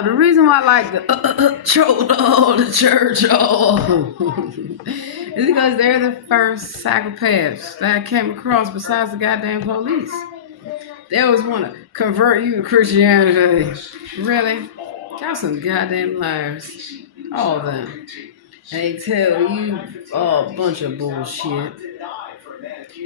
Now, the reason why I like the the church is because they're the first psychopaths that I came across besides the goddamn police. They always want to convert you to Christianity. Really? Y'all some goddamn liars. All of them. They tell you a bunch of bullshit.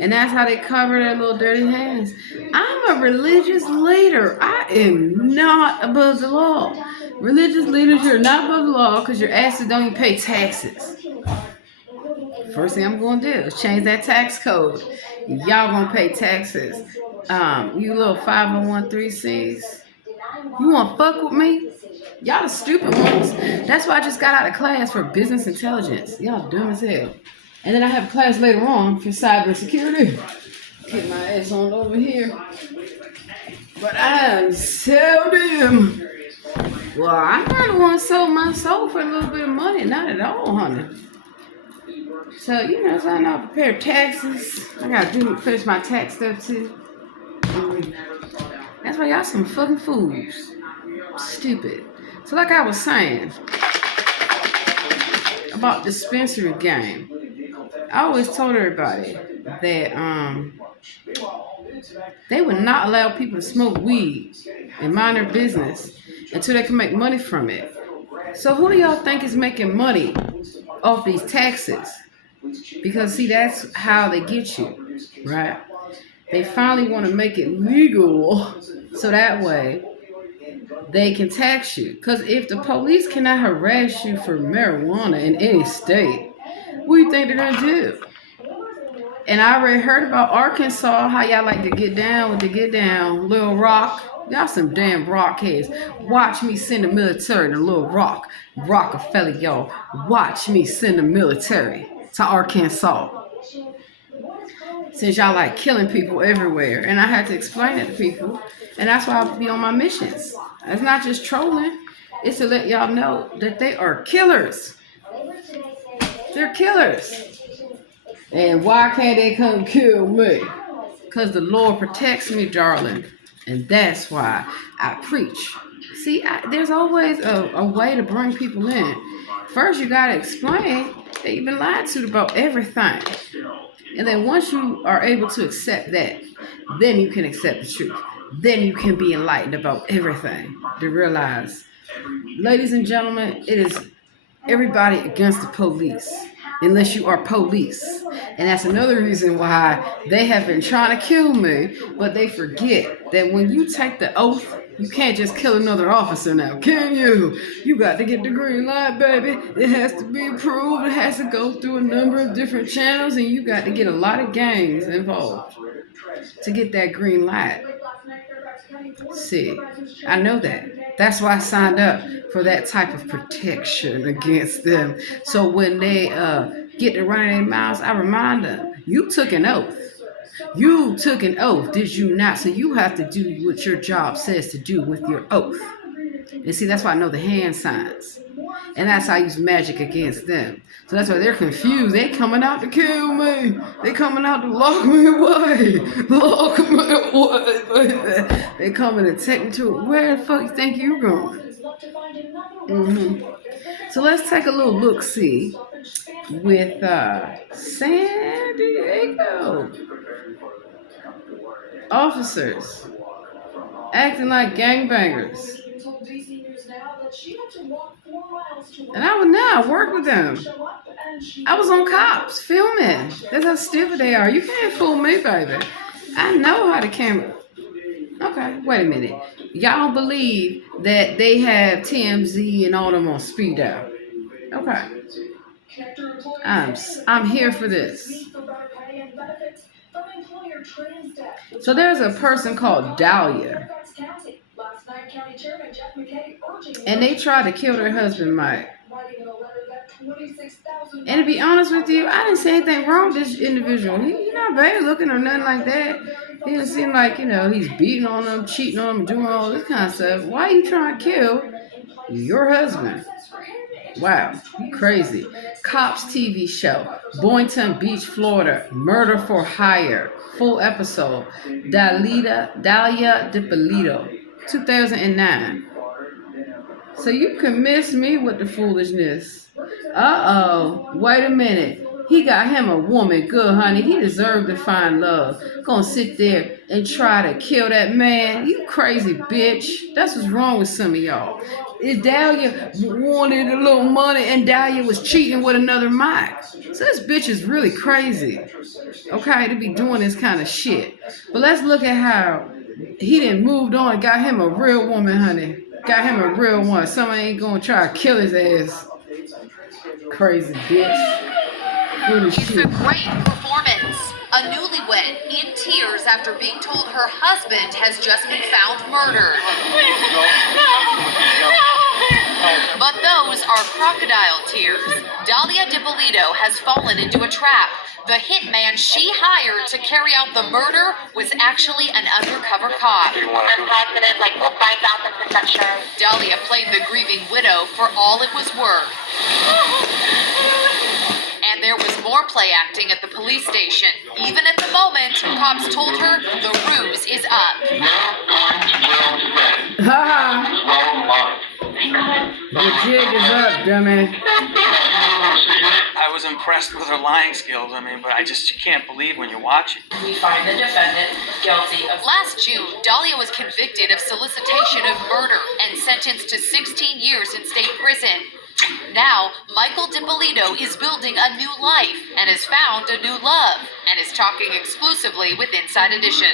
And that's how they cover their little dirty hands. I'm a religious leader. I am not above the law. Religious leaders, you're not above the law because your asses don't even pay taxes. First thing I'm going to do is change that tax code. Y'all going to pay taxes. You little 501(c)(3)s. You want to fuck with me? Y'all the stupid ones. That's why I just got out of class for business intelligence. Y'all dumb as hell. And then I have a class later on for cybersecurity. Get my ass on over here. But I am so dumb. Well, I'm not the one sold my soul for a little bit of money. Not at all, honey. So, so I know I prepare taxes. I got to finish my tax stuff, too. That's why y'all some fucking fools. Stupid. So like I was saying about dispensary game, I always told everybody that they would not allow people to smoke weed and mind their business until they can make money from it. So who do y'all think is making money off these taxes? Because see, that's how they get you, right? They finally want to make it legal so that way they can tax you. Because if the police cannot harass you for marijuana in any state, what do you think they're going to do? And I already heard about Arkansas, how y'all like to get down with the get down, Little Rock. Y'all some damn rockheads. Watch me send the military to Little Rock. Rockefeller, y'all. Watch me send the military to Arkansas. Since y'all like killing people everywhere. And I had to explain it to people. And that's why I'll be on my missions. It's not just trolling. It's to let y'all know that they are killers. They're killers. And why can't they come kill me? Because the Lord protects me, darling. And that's why I preach. See, there's always a way to bring people in. First, you got to explain that you've been lied to about everything. And then once you are able to accept that, then you can accept the truth. Then you can be enlightened about everything. To realize, ladies and gentlemen, it is everybody against the police. Unless you are police. And that's another reason why they have been trying to kill me. But they forget that when you take the oath, you can't just kill another officer now, can you? You got to get the green light, baby. It has to be approved. It has to go through a number of different channels. And you got to get a lot of gangs involved to get that green light. See, I know that. That's why I signed up for that type of protection against them. So when they get to running their mouths, I remind them, you took an oath. You took an oath, did you not? So you have to do what your job says to do with your oath. And see, that's why I know the hand signs. And that's how I use magic against them. So that's why they're confused. They coming out to kill me. They coming out to lock me away. Lock me away. They coming to take me to where the fuck you think you're going? So let's take a little look-see with San Diego. Officers acting like gangbangers. And I work with them. I was on cops filming. That's how stupid they are. You can't fool me, baby. I know how to camera. Okay, wait a minute. Y'all don't believe that they have TMZ and all them on speed out. Okay. I'm here for this. So there's a person called Dahlia. And they tried to kill their husband, Mike. And to be honest with you, I didn't see anything wrong with this individual. He's not bad looking or nothing like that. He didn't seem like, he's beating on them, cheating on them, doing all this kind of stuff. Why are you trying to kill your husband? Wow, you crazy. Cops TV show, Boynton Beach, Florida, murder for hire, full episode, Dahlia DiPolito, 2009. So you can miss me with the foolishness. Uh-oh. Wait a minute. He got him a woman. Good, honey. He deserved to find love. Gonna sit there and try to kill that man. You crazy bitch. That's what's wrong with some of y'all. Dahlia wanted a little money and Dahlia was cheating with another Mike. So this bitch is really crazy. Okay, to be doing this kind of shit. But let's look at how he done moved on and got him a real woman, honey. Got him a real one. Somebody ain't gonna try to kill his ass. Crazy bitch. It's a great performance. A newlywed in tears after being told her husband has just been found murdered. But those are crocodile tears. Dahlia Dippolito has fallen into a trap. The hitman she hired to carry out the murder was actually an undercover cop. I'm positive, like 5,000% sure. Dahlia played the grieving widow for all it was worth. And there was more play acting at the police station. Even at the moment, cops told her the ruse is up. The jig is up, dummy. I was impressed with her lying skills. But you can't believe when you watch it. We find the defendant guilty of... Last June, Dahlia was convicted of solicitation of murder and sentenced to 16 years in state prison. Now, Michael Dippolito is building a new life and has found a new love and is talking exclusively with Inside Edition.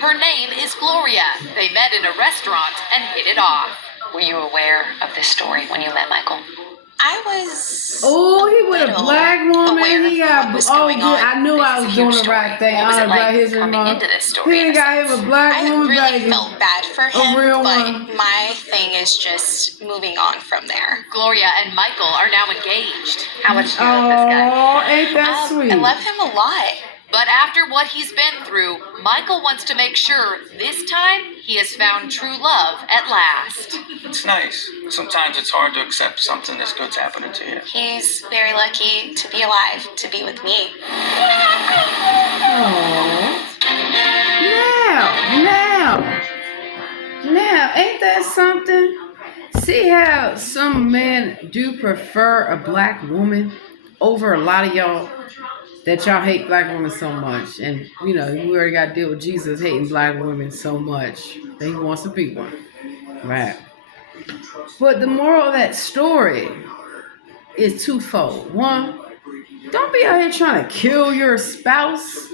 Her name is Gloria. They met in a restaurant and hit it off. Were you aware of this story when you met Michael? I was. Oh, he with a black woman. He got. Oh, yeah, I knew I was doing the right thing. What was it like his coming into this story? He got him a black I woman, really baby. felt bad for A him, real but one. my thing is just moving on from there. Gloria and Michael are now engaged. How much do you like this guy? Oh, ain't that sweet? I love him a lot. But after what he's been through, Michael wants to make sure this time he has found true love at last. It's nice. Sometimes it's hard to accept something this good's happening to you. He's very lucky to be alive, to be with me. Now, ain't that something? See how some men do prefer a black woman over a lot of y'all? That y'all hate black women so much. And, we already got to deal with Jesus hating black women so much that he wants to be one. Right. But the moral of that story is twofold. One, don't be out here trying to kill your spouse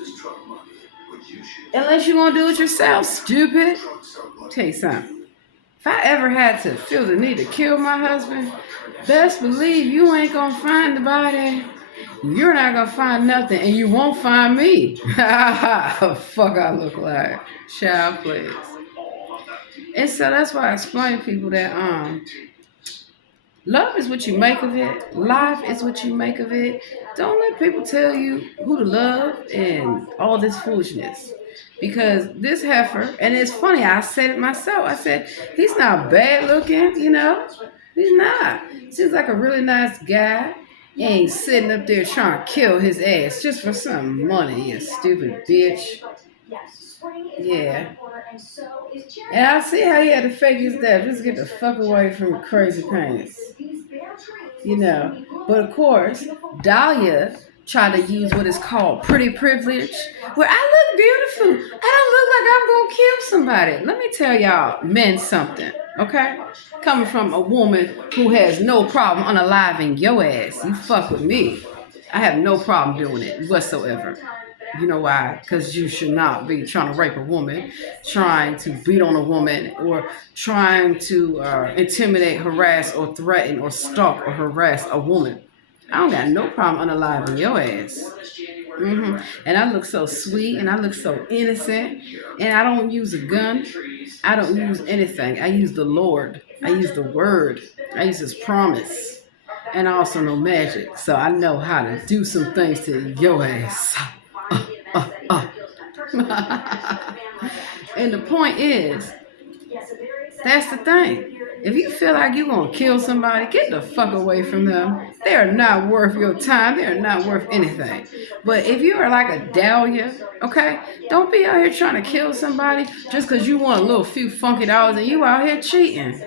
unless you want to do it yourself, stupid. I'll tell you something. If I ever had to feel the need to kill my husband, best believe you ain't going to find the body. You're not going to find nothing, and you won't find me. Fuck I look like. Child, please. And so that's why I explain to people that love is what you make of it. Life is what you make of it. Don't let people tell you who to love and all this foolishness. Because this heifer, and it's funny, I said it myself. I said, he's not bad looking, He's not. Seems like a really nice guy. He ain't sitting up there trying to kill his ass just for some money, you stupid bitch. Yeah. And I see how he had to fake his death. Just get the fuck away from crazy pants. But of course, Dahlia tried to use what is called pretty privilege. Where I look beautiful. I don't look like I'm going to kill somebody. Let me tell y'all men something, okay? Coming from a woman who has no problem unaliving your ass. You fuck with me. I have no problem doing it whatsoever. You know why? Because you should not be trying to rape a woman, trying to beat on a woman, or trying to intimidate, harass, or threaten, or stalk, or harass a woman. I don't got no problem unaliving your ass. And I look so sweet, and I look so innocent, and I don't use a gun. I don't use anything. I use the Lord. I use the word. I use his promise. And I also know magic. So I know how to do some things to your ass. And the point is, that's the thing. If you feel like you're going to kill somebody, get the fuck away from them. They are not worth your time. They are not worth anything. But if you are like a Dahlia, okay, don't be out here trying to kill somebody just because you want a little few funky dollars and you out here cheating.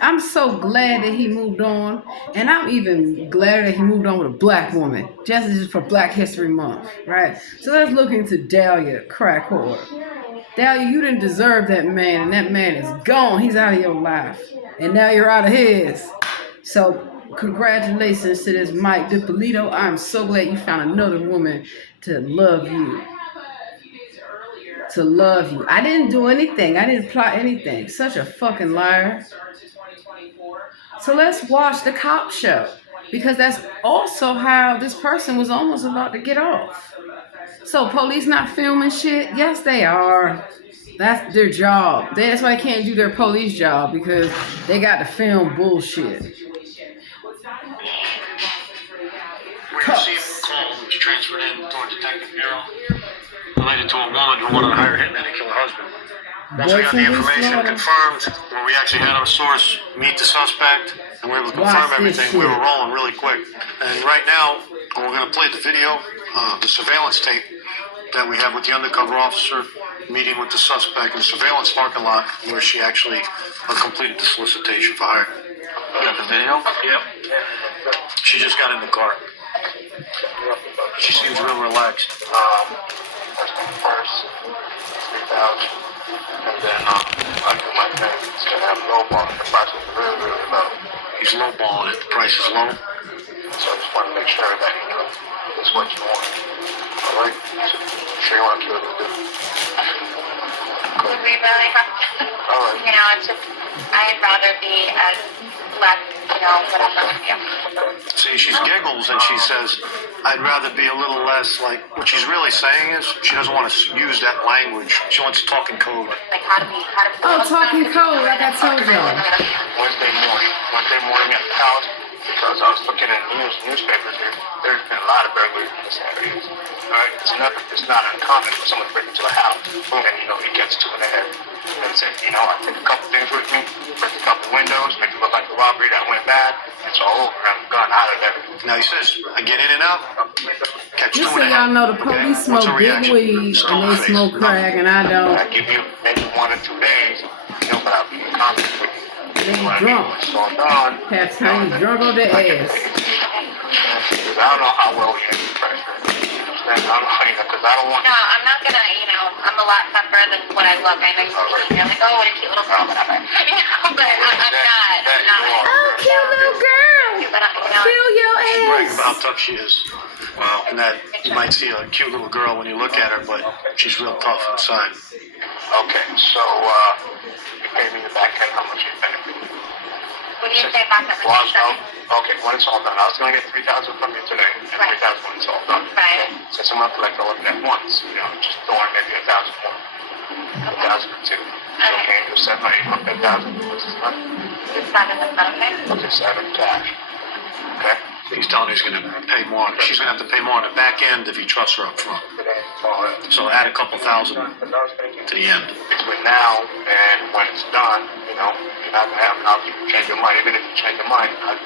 I'm so glad that he moved on, and I'm even gladder that he moved on with a black woman, just for Black History Month, right? So let's look into Dahlia, crack whore. Dahlia, you didn't deserve that man, and that man is gone. He's out of your life, and now you're out of his. So congratulations to this Mike DiPolito. I'm so glad you found another woman to love you. To love you. I didn't do anything. I didn't plot anything. Such a fucking liar. So let's watch the cop show, because that's also how this person was almost about to get off. So police not filming shit? Yes, they are. That's their job. That's why they can't do their police job, because they got to film bullshit. We received a call that was transferred in to our detective bureau related to a woman who wanted to hire a hitman to kill her husband. Once we got the information confirmed, where we actually had our source meet the suspect and we were able to confirm everything, we were rolling really quick. And right now, we're going to play the video, the surveillance tape that we have with the undercover officer meeting with the suspect in the surveillance parking lot where she actually completed the solicitation for hire. You got the video? Yep. She just got in the car. She seems real relaxed. First, 3,000, and then I do my thing. It's gonna have low ball. The price is really, really low. He's lowballing it. The price is low. So I just want to make sure that you know this is what you want. All right. So, sure you want to kill it. Would we really have to? All right. You know, it's just, I'd rather be as less, you know, whatever with you. See, she giggles and she says, I'd rather be a little less like, what she's really saying is she doesn't want to use that language. She wants to talk in code. Like, how do we Oh, talking code, like I told y'all. Wednesday morning at the house, because I was looking at newspapers here. There's been a lot of burglaries in this area. All right, it's not uncommon for someone to break into a house, and you know he gets two in the head. That's it. You know, I take a couple things with me, break a couple windows, make it look like a robbery that went bad. It's all over. I'm gone out of there. Now he says, I get in and out, catch Just two so in the y'all head. know, the police What's smoke her big reaction? weed and Stone they face. smoke crack, and I I don't. give you maybe 1 or 2 days, you know, without being confident with you. They You know what I mean? drunk. It's all gone. Half time you drunk on their ass. Because I don't know how well we handle pressure. I don't know, because I don't want No, I'm not gonna, you know, I'm a lot tougher than what I look. I know you're like, oh, what a cute little girl, whatever. You know, but I'm not. Oh, cute little girl. But, you know, Kill your Bragging about how ass. tough she is. Wow. And that you might see a cute little girl when you look at her, but she's real tough inside. Okay, so, you pay me the back end, how much you pay me? when you say back up, Well, okay, when it's all done, I was gonna get 3,000 from you today, and Right. 3,000 when it's all done. Right. Since I'm gonna collect all of it at once, you know, just throwing maybe 1,000 more. 1,000 or 2. Okay, you set my 1,000. What's this money? It's not in the okay? Okay, 7 cash. Okay? He's telling her he's going to pay more. She's going to have to pay more on the back end if he trusts her up front. So add a couple thousand to the end. Between now and when it's done, you know, you're not gonna have an option to change your mind. Even if you change your mind, I'm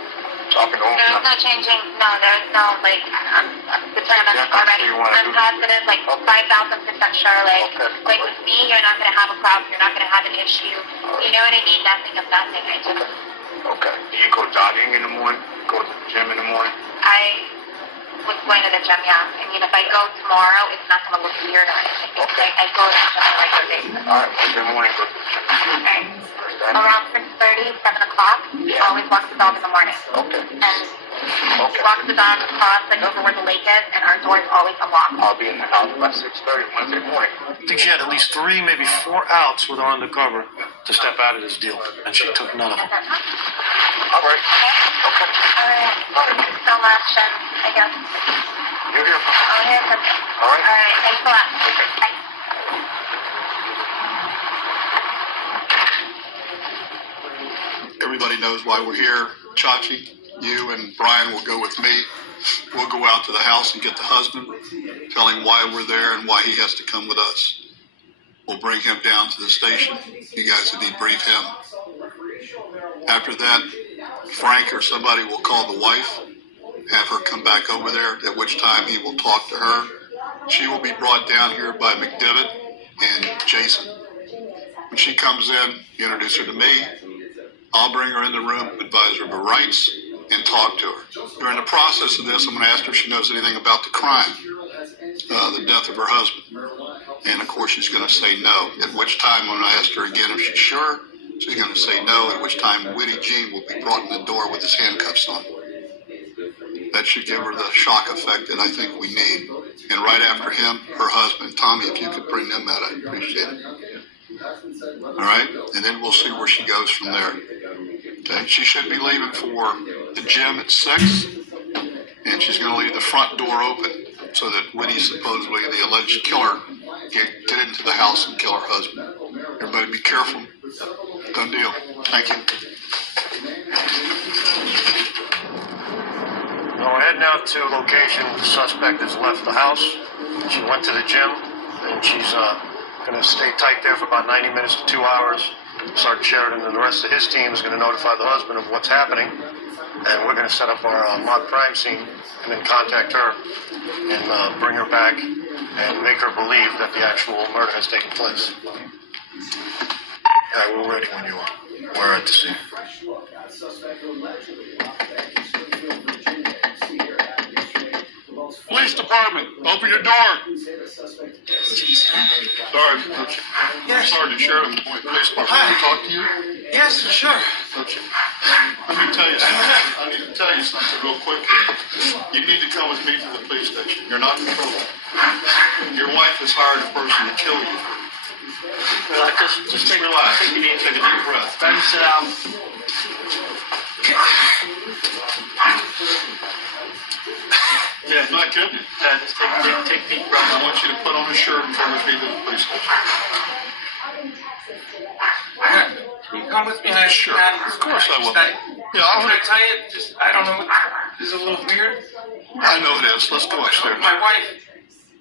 talking to him. No, it's not changing. No, there's no, like, I'm determined Yeah, already. so you wanna I'm do- positive, like, 5,000% sure, like, Okay. like with me, you're not gonna have a problem, you're not gonna have an issue. You know what I mean? Nothing of nothing. I just, Okay. Do you go jogging in the morning? Go to the gym in the morning? I was going to the gym, yeah. I mean, if I go tomorrow, it's not gonna look weird or anything. Because I go to the gym on a regular basis. Alright, Wednesday morning, go to the gym. Okay. Understand? Around 6:30, 7 o'clock, Yeah. always walk the dog in the morning. Okay. And we walk the dog across, like, over where the lake is, and our door is always unlocked. I'll be in the house by 6:30 Wednesday morning. I think she had at least 3, maybe 4 outs with her undercover to step out of this deal, and she took none of them. Alright. Okay. Alright, thank you so much, and I guess You're here. I'll hear from you. Alright. Alright, thanks a lot. Okay. Bye. Everybody knows why we're here. Chachi, you and Brian will go with me. We'll go out to the house and get the husband, tell him why we're there and why he has to come with us. We'll bring him down to the station. You guys will debrief him. After that, Frank or somebody will call the wife, have her come back over there, at which time he will talk to her. She will be brought down here by McDevitt and Jason. When she comes in, you introduce her to me. I'll bring her in the room, advise her of her rights, and talk to her. During the process of this, I'm going to ask her if she knows anything about the crime, the death of her husband. And of course, she's going to say no, at which time when I ask her again if she's sure, she's going to say no, at which time Witty Gene will be brought in the door with his handcuffs on. That should give her the shock effect that I think we need. And right after him, her husband. Tommy, if you could bring them out, I'd appreciate it. All right? And then we'll see where she goes from there. Okay? She should be leaving for the gym at 6, and she's going to leave the front door open so that Witty, supposedly the alleged killer, can get into the house and kill her husband. Everybody be careful. Done deal. Thank you. We're heading out to a location. The suspect has left the house. She went to the gym, and she's going to stay tight there for about 90 minutes to 2 hours. Sergeant Sheridan and the rest of his team is going to notify the husband of what's happening, and we're going to set up our mock crime scene and then contact her and bring her back and make her believe that the actual murder has taken place. Yeah, we're ready when you are. We're at the scene. Police department, open your door. Sorry, Yes. Sergeant Sheridan, police department. Can I talk to you? Yes, sure. Okay. Let me tell you something. I need to tell you something real quick. You need to come with me to the police station. You're not in trouble. Your wife has hired a person to kill you. Just take Relax. You need to take a deep breath. Time to sit down. Yeah, not kidding. Just take a deep breath. I want you to put on a shirt and come with me to the police station. Can you come with me? Sure. Of course I will. Yeah, Can I tell you? Just I don't know. This is a little weird. I know it is. Let's go upstairs. My wife,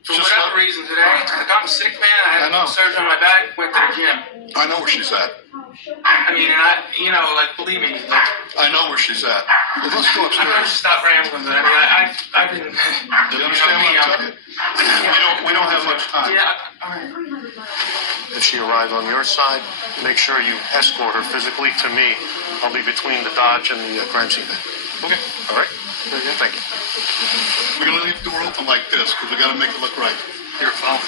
for Just whatever let- reason today, I got sick, man. I had I know. surgery on my back. Went to the gym. I know where she's at. I mean, and like, believe me, like, I know where she's at. Well, let's go I'm gonna upstairs. stop rambling. But I mean, I've been. Do you understand what I'm telling you? We don't have much time. Yeah. All right. If she arrives on your side, make sure you escort her physically to me. I'll be between the Dodge and the crime scene. Okay. All right? Thank you. We're going to leave the door open like this because we got to make it look right. Here, follow.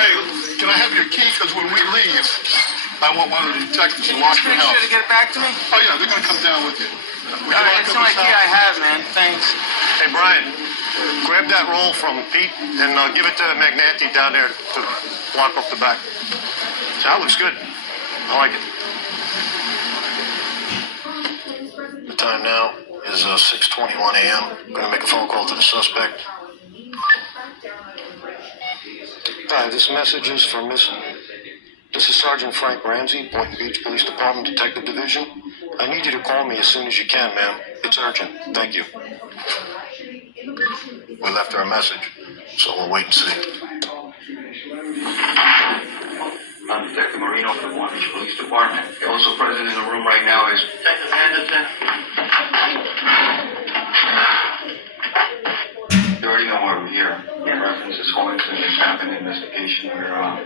Hey, can I have your key? Because when we leave, I want one of the detectives to lock your Make sure house. to get it back to me. Oh, yeah, they're going to come down with you. Would you All right, like it's them the only to key sign? I have, man. Thanks. Hey, Brian, grab that roll from Pete and give it to Magnanti down there to block off the back. That looks good. I like it. The time now is 6:21 a.m. I'm going to make a phone call to the suspect. Hi, this message is for Miss... This is Sergeant Frank Ramsey, Boynton Beach Police Department, Detective Division. I need you to call me as soon as you can, ma'am. It's urgent. Thank you. We left her a message, so we'll wait and see. I'm Detective Marino from the Boynton Beach Police Department. Also present in the room right now is Detective Anderson. You already know why we're here. In reference to this whole incident that happened, investigation where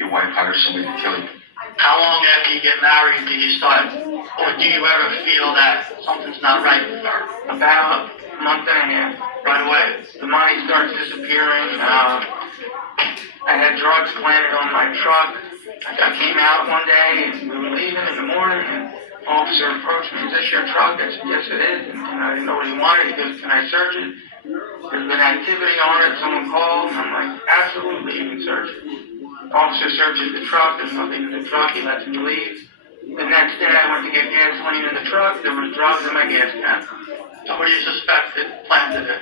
your wife hired somebody to kill you. How long after you get married do you start, or do you ever feel that something's not right with her? About a month and a half. Right away. The money starts disappearing. I had drugs planted on my truck. I came out one day and we were leaving in the morning and an officer approached me. Is this your truck? I said, yes it is. And I didn't know what he wanted. He goes, can I search it? There's been activity on it. Someone called. And I'm like, absolutely, you can search it. Officer searches the truck. There's nothing in the truck. He lets me leave. The next day I went to get gasoline in the truck. There was drugs in my gas tank. So what do you suspect that planted it?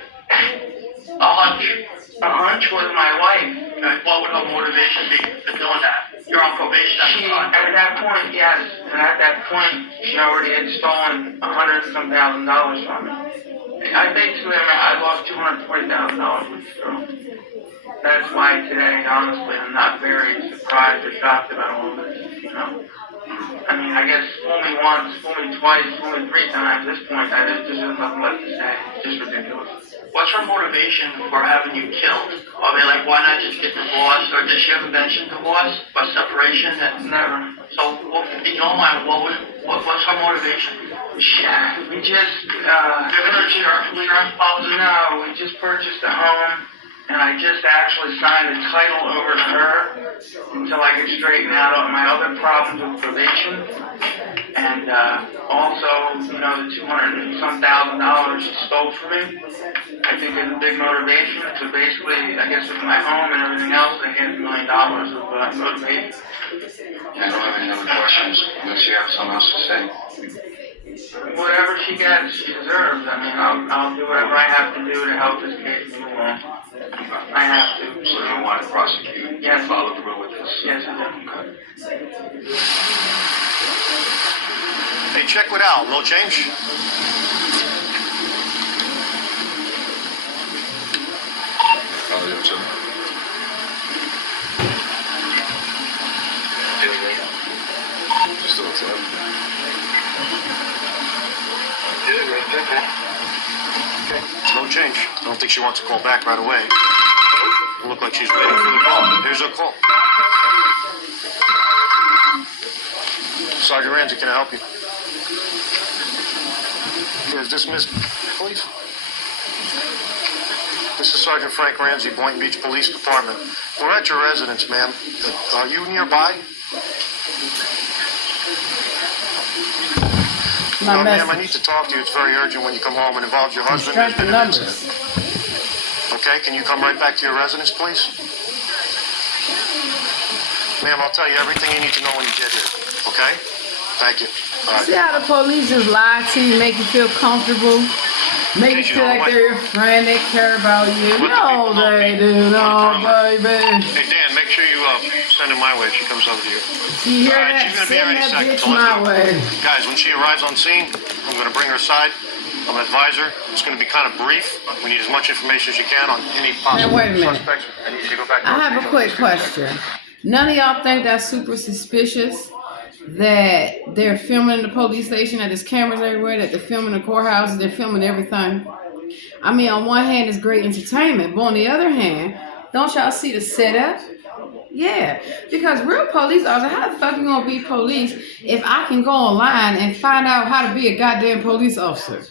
A hunch. A hunch was my wife. What would her motivation be for doing that? You're on probation at the time. At that point, yes. And at that point, she already had stolen $100,000 from me. I basically, I lost $240,000 with this girl. That's why today, honestly, I'm not very surprised or shocked about all this, you know. I mean, I guess fool me once, fool me twice, fool me 3 times. At this point, there's just nothing left to say. It's just ridiculous. What's her motivation for having you killed? Are they like, why not just get divorced? Or did she ever mention divorce or separation? Never. So, if you don't mind, what What's her motivation? Yeah, we just, Giving her insurance policy? no, we just purchased a home, and I just actually signed the title over to her until I could straighten out all my other problems with probation. And, also, you know, the $200 and some thousand she stole from me, I think is a big motivation. So basically, I guess with my home and everything else, they had $1 million of motivation. I don't have any other questions unless you have something else to say. Whatever she gets, she deserves. I mean, I'll do whatever I have to do to help this case move on. I have to. So you don't want to prosecute? Yes. Follow through with this? Yes, I do. Hey, check with Al. No change? Probably up to. Just looks up. No change. I don't think she wants to call back right away. It look like she's waiting for the call. Here's her call. Sergeant Ramsey, can I help you? Is this Miss Police? This is Sergeant Frank Ramsey, Boynton Beach Police Department. We're at your residence, ma'am. Are you nearby? My ma'am, I message. need to talk to you. It's very urgent when you come home. It involves your husband. Strike There's the been an numbers. incident. Okay, can you come right back to your residence, please? Ma'am, I'll tell you everything you need to know when you get here. Okay? Thank you. All right. See how the police just lie to you, make you feel comfortable, make you feel like they're your friend, they care about you. No, they do not, baby. Hey, Dan, make sure you send her my way if she comes over to you. You hear All right, that? she's gonna be here Send any that second. bitch So let's my go. way. Guys, when she arrives on scene, I'm gonna bring her aside. I'm gonna advise her. It's gonna be kind of brief. We need as much information as you can on any possible wait a minute. suspects. I need you to go back to I have a quick question. None of y'all think that's super suspicious that they're filming the police station, that there's cameras everywhere, that they're filming the courthouses, they're filming everything? I mean, on one hand, it's great entertainment, but on the other hand, don't y'all see the setup? Yeah, because real police officers, how the fuck you gonna be police if I can go online and find out how to be a goddamn police officer?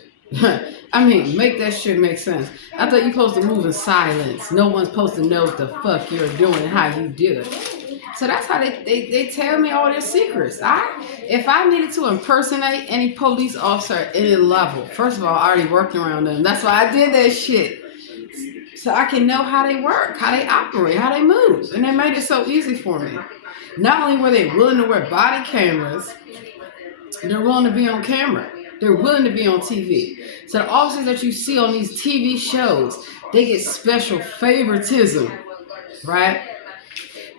I mean, make that shit make sense. I thought you're supposed to move in silence. No one's supposed to know what the fuck you're doing and how you do it. So that's how they tell me all their secrets. If I needed to impersonate any police officer at any level, first of all, I already worked around them. That's why I did that shit. So I can know how they work, how they operate, how they move. And they made it so easy for me. Not only were they willing to wear body cameras, they're willing to be on camera. They're willing to be on TV. So the officers that you see on these TV shows, they get special favoritism, right?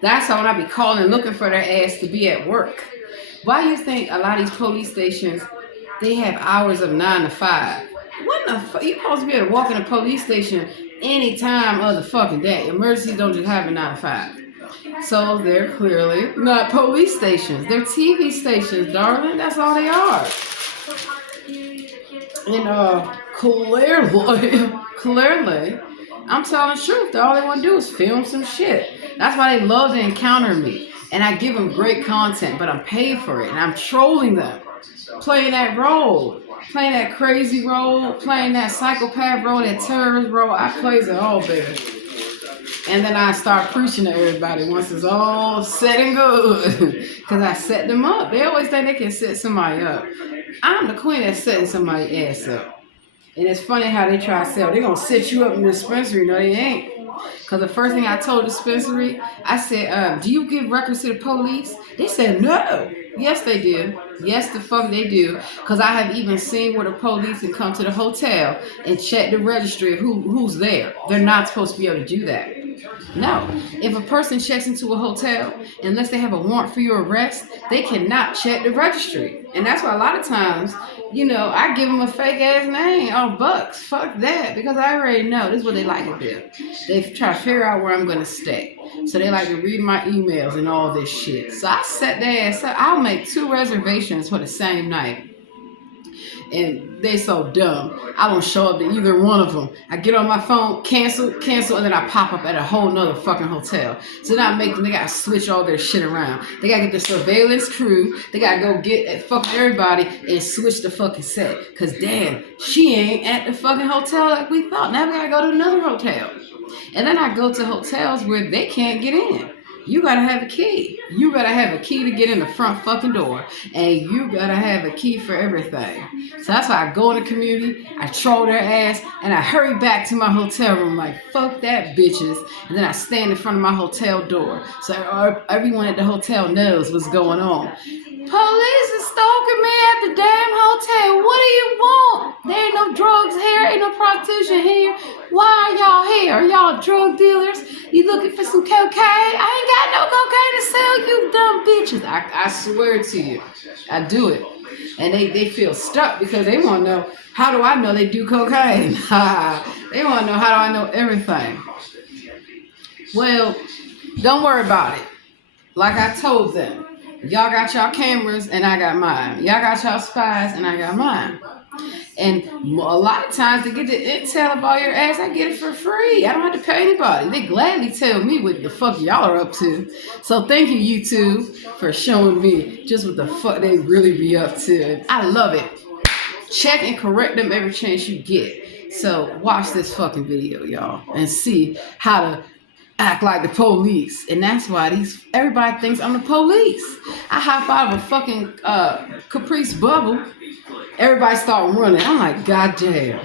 That's how when I be calling looking for their ass to be at work. Why do you think a lot of these police stations, they have hours of 9 to 5? What the fuck? You're supposed to be able to walk in a police station any time of the fucking day. Emergencies don't just happen 9 to 5. So they're clearly not police stations. They're TV stations, darling. That's all they are. And clearly, I'm telling the truth. All they want to do is film some shit. That's why they love to encounter me. And I give them great content, but I'm paid for it. And I'm trolling them. Playing that role. Playing that crazy role. Playing that psychopath role, that terrorist role. I plays it all, baby. And then I start preaching to everybody once it's all set and good. Because I set them up. They always think they can set somebody up. I'm the queen that's setting somebody's ass up. And it's funny how they try to sell. They're going to set you up in the dispensary. No, they ain't. Because the first thing I told the dispensary, I said, do you give records to the police? They said, no. Yes, they do. Yes, the fuck they do. Because I have even seen where the police can come to the hotel and check the registry of who's there. They're not supposed to be able to do that. No. If a person checks into a hotel, unless they have a warrant for your arrest, they cannot check the registry. And that's why a lot of times, I give them a fake ass name. Oh, Bucks. Fuck that. Because I already know this is what they like to do. They try to figure out where I'm going to stay. So they like to read my emails and all this shit. So I set their ass up. I'll make 2 reservations for the same night. and they so dumb. I don't show up to either one of them. I get on my phone, cancel, and then I pop up at a whole nother fucking hotel. So now they gotta switch all their shit around. They gotta get the surveillance crew. They gotta go get fucking everybody and switch the fucking set. Cause damn, she ain't at the fucking hotel like we thought. Now we gotta go to another hotel. And then I go to hotels where they can't get in. You gotta have a key. You gotta have a key to get in the front fucking door. And you gotta have a key for everything. So that's why I go in the community, I troll their ass, and I hurry back to my hotel room like, fuck that bitches. And then I stand in front of my hotel door. So everyone at the hotel knows what's going on. Police is stalking me at the damn hotel. What do you want? There ain't no drugs here, ain't no prostitution here. Why are y'all here? Are y'all drug dealers? You looking for some cocaine? I ain't got no cocaine to sell, you dumb bitches. I swear to you, I do it. And they feel stuck because they want to know, how do I know they do cocaine? They want to know, how do I know everything? Well, don't worry about it. Like I told them, y'all got y'all cameras and I got mine. Y'all got y'all spies and I got mine. And a lot of times to get the intel about your ass, I get it for free. I don't have to pay anybody. They gladly tell me what the fuck y'all are up to. So thank you, YouTube, for showing me just what the fuck they really be up to. I love it. Check and correct them every chance you get. So watch this fucking video, y'all, and see how to act like the police. And that's why everybody thinks I'm the police. I hop out of a fucking Caprice bubble. Everybody start running. I'm like, God damn.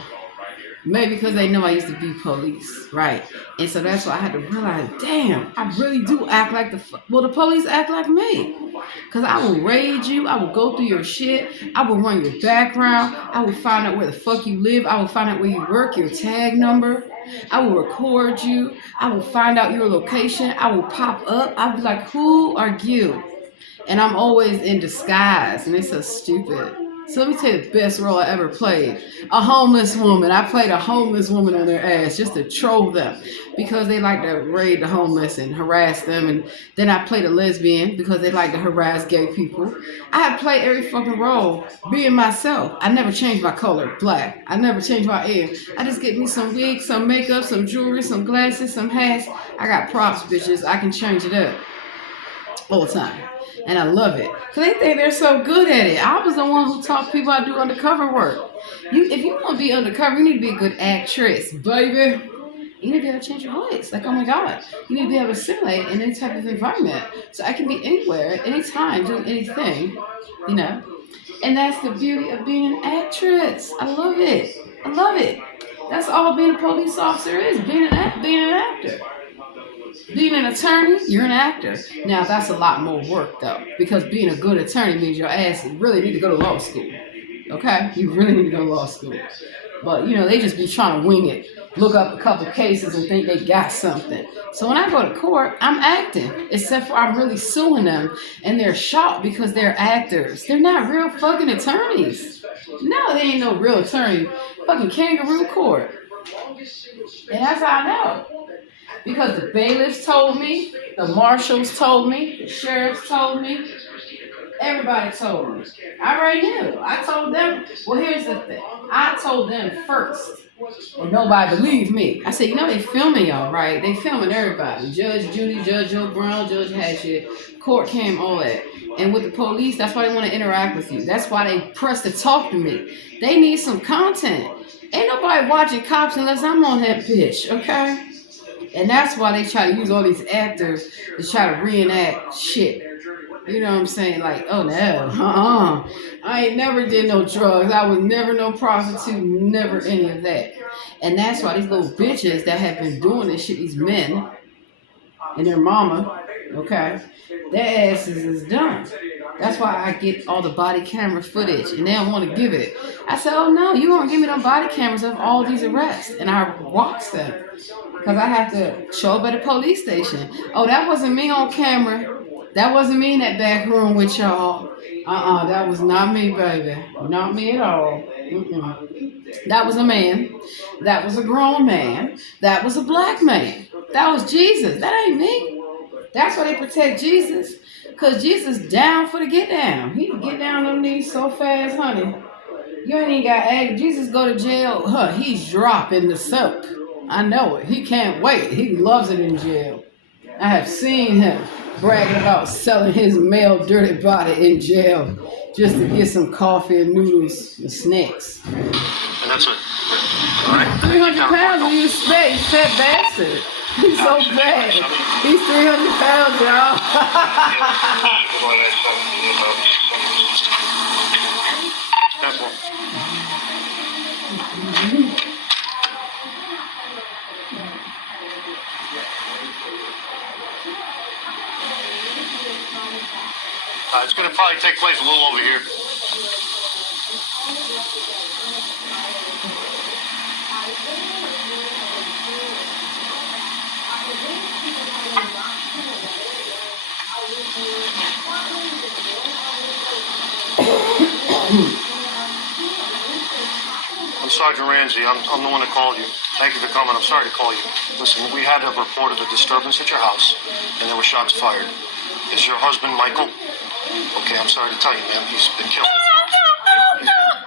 Maybe because they know I used to be police, right? And so that's why I had to realize, damn, I really do act like the police act like me. Because I will raid you. I will go through your shit. I will run your background. I will find out where the fuck you live. I will find out where you work, your tag number. I will record you. I will find out your location. I will pop up. I'll be like, who are you? And I'm always in disguise. And it's so stupid. So let me tell you the best role I ever played. A homeless woman. I played a homeless woman on their ass just to troll them because they like to raid the homeless and harass them. And then I played a lesbian because they like to harass gay people. I had to play every fucking role being myself. I never changed my color, black. I never changed my hair. I just get me some wigs, some makeup, some jewelry, some glasses, some hats. I got props, bitches. I can change it up all the time. And I love it. Because they think they're so good at it. I was the one who taught people how to do undercover work. If you want to be undercover, you need to be a good actress, baby. You need to be able to change your voice. Like, oh my God. You need to be able to simulate in any type of environment. So I can be anywhere, at any time, doing anything, you know. And that's the beauty of being an actress. I love it. I love it. That's all being a police officer is, being an actor. Being an attorney, you're an actor. Now, that's a lot more work, though, because being a good attorney means your ass really need to go to law school, okay? You really need to go to law school. But, you know, they just be trying to wing it, look up a couple cases and think they got something. So when I go to court, I'm acting, except for I'm really suing them, and they're shocked because they're actors. They're not real fucking attorneys. No, they ain't no real attorney. Fucking kangaroo court. And that's how I know. Because the bailiffs told me, the marshals told me, the sheriffs told me, everybody told me. I already knew. I told them, well, here's the thing. I told them first, and nobody believed me. I said, you know, they filming y'all, right? They filming everybody. Judge Judy, Judge Joe Brown, Judge Hatchett, court came, all that. And with the police, that's why they want to interact with you. That's why they press to talk to me. They need some content. Ain't nobody watching Cops unless I'm on that bitch, okay? And that's why they try to use all these actors to try to reenact shit. You know what I'm saying? Like, oh no, I ain't never did no drugs. I was never no prostitute, never any of that. And that's why these little bitches that have been doing this shit, these men and their mama, okay, their asses is done. That's why I get all the body camera footage and they don't want to give it. I said, oh no, you won't give me no body cameras of all these arrests. And I watch them because I have to show up at a police station. Oh, that wasn't me on camera. That wasn't me in that back room with y'all. That was not me, baby. Not me at all. That was a man. That was a grown man. That was a black man. That was Jesus. That ain't me. That's why they protect Jesus. Because Jesus down for the get down. He can get down on these so fast, honey. You ain't even got egg. Jesus go to jail. Huh, he's dropping the soap. I know it. He can't wait. He loves it in jail. I have seen him bragging about selling his male dirty body in jail just to get some coffee and noodles and snacks. And that's it. All right. 300 pounds, what do you expect? He's fat bastard. He's so fat. He's 300 pounds, y'all. That's one. It's going to probably take place a little over here. I'm Sergeant Ramsey. I'm the one that called you. Thank you for coming. I'm sorry to call you. Listen, we had a report of a disturbance at your house, and there were shots fired. Is your husband Michael? Okay, I'm sorry to tell you, ma'am. He's been killed.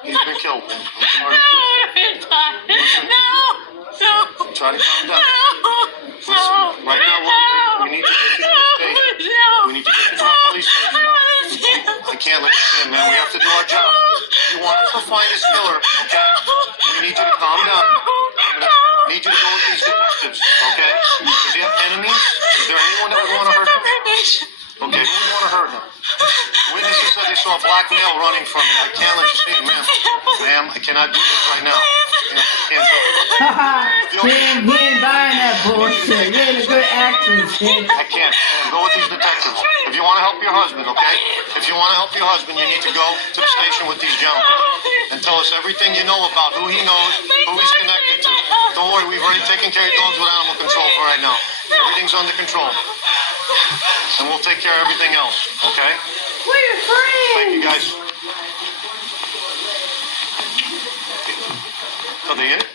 He's been killed, ma'am. I'm sorry. Listen, try to calm down. Listen, right now, we need to get you to the station. We need to get you to the police station. I can't let you in, man. We have to do our job. You want us to find this killer, okay? We need you to calm down. I'm gonna need you to go with these detectives, okay? Does he have enemies? Is there anyone that would want to hurt him? Okay, who would want to hurt him? Witnesses said they saw a black male running from me. I can't let you see him, ma'am. Ma'am, I cannot do this right now. Ma'am, I can't do it. He ain't buying that bullshit. He ain't a good actress. I can't. Ma'am, go with these detectives. If you want to help your husband, okay? If you want to help your husband, you need to go to the station with these gentlemen and tell us everything you know about who he knows, who he's connected to. Don't worry, we've already taken care of dogs with animal control for right now. Everything's under control. And we'll take care of everything else, okay? We're friends. Thank you, guys. Are they in it?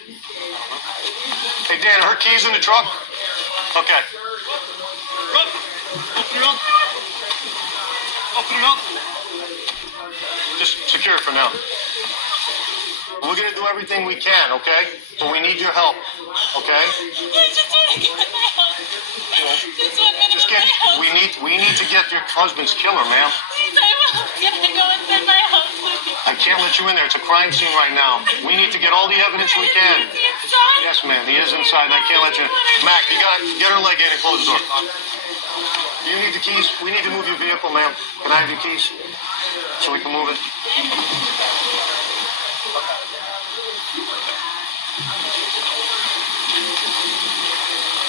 Hey, Dan, are her keys in the truck? Okay. Open it up. Open it up. Just secure it for now. We're going to do everything we can, okay? But we need your help, okay? Well, just get, we need to get your husband's killer, ma'am. I can't let you in there. It's a crime scene right now. We need to get all the evidence we can. Yes, ma'am. He is inside. I can't let you in. Mac, you gotta get her leg in and close the door. You need the keys. We need to move your vehicle, ma'am. Can I have your keys? So we can move it.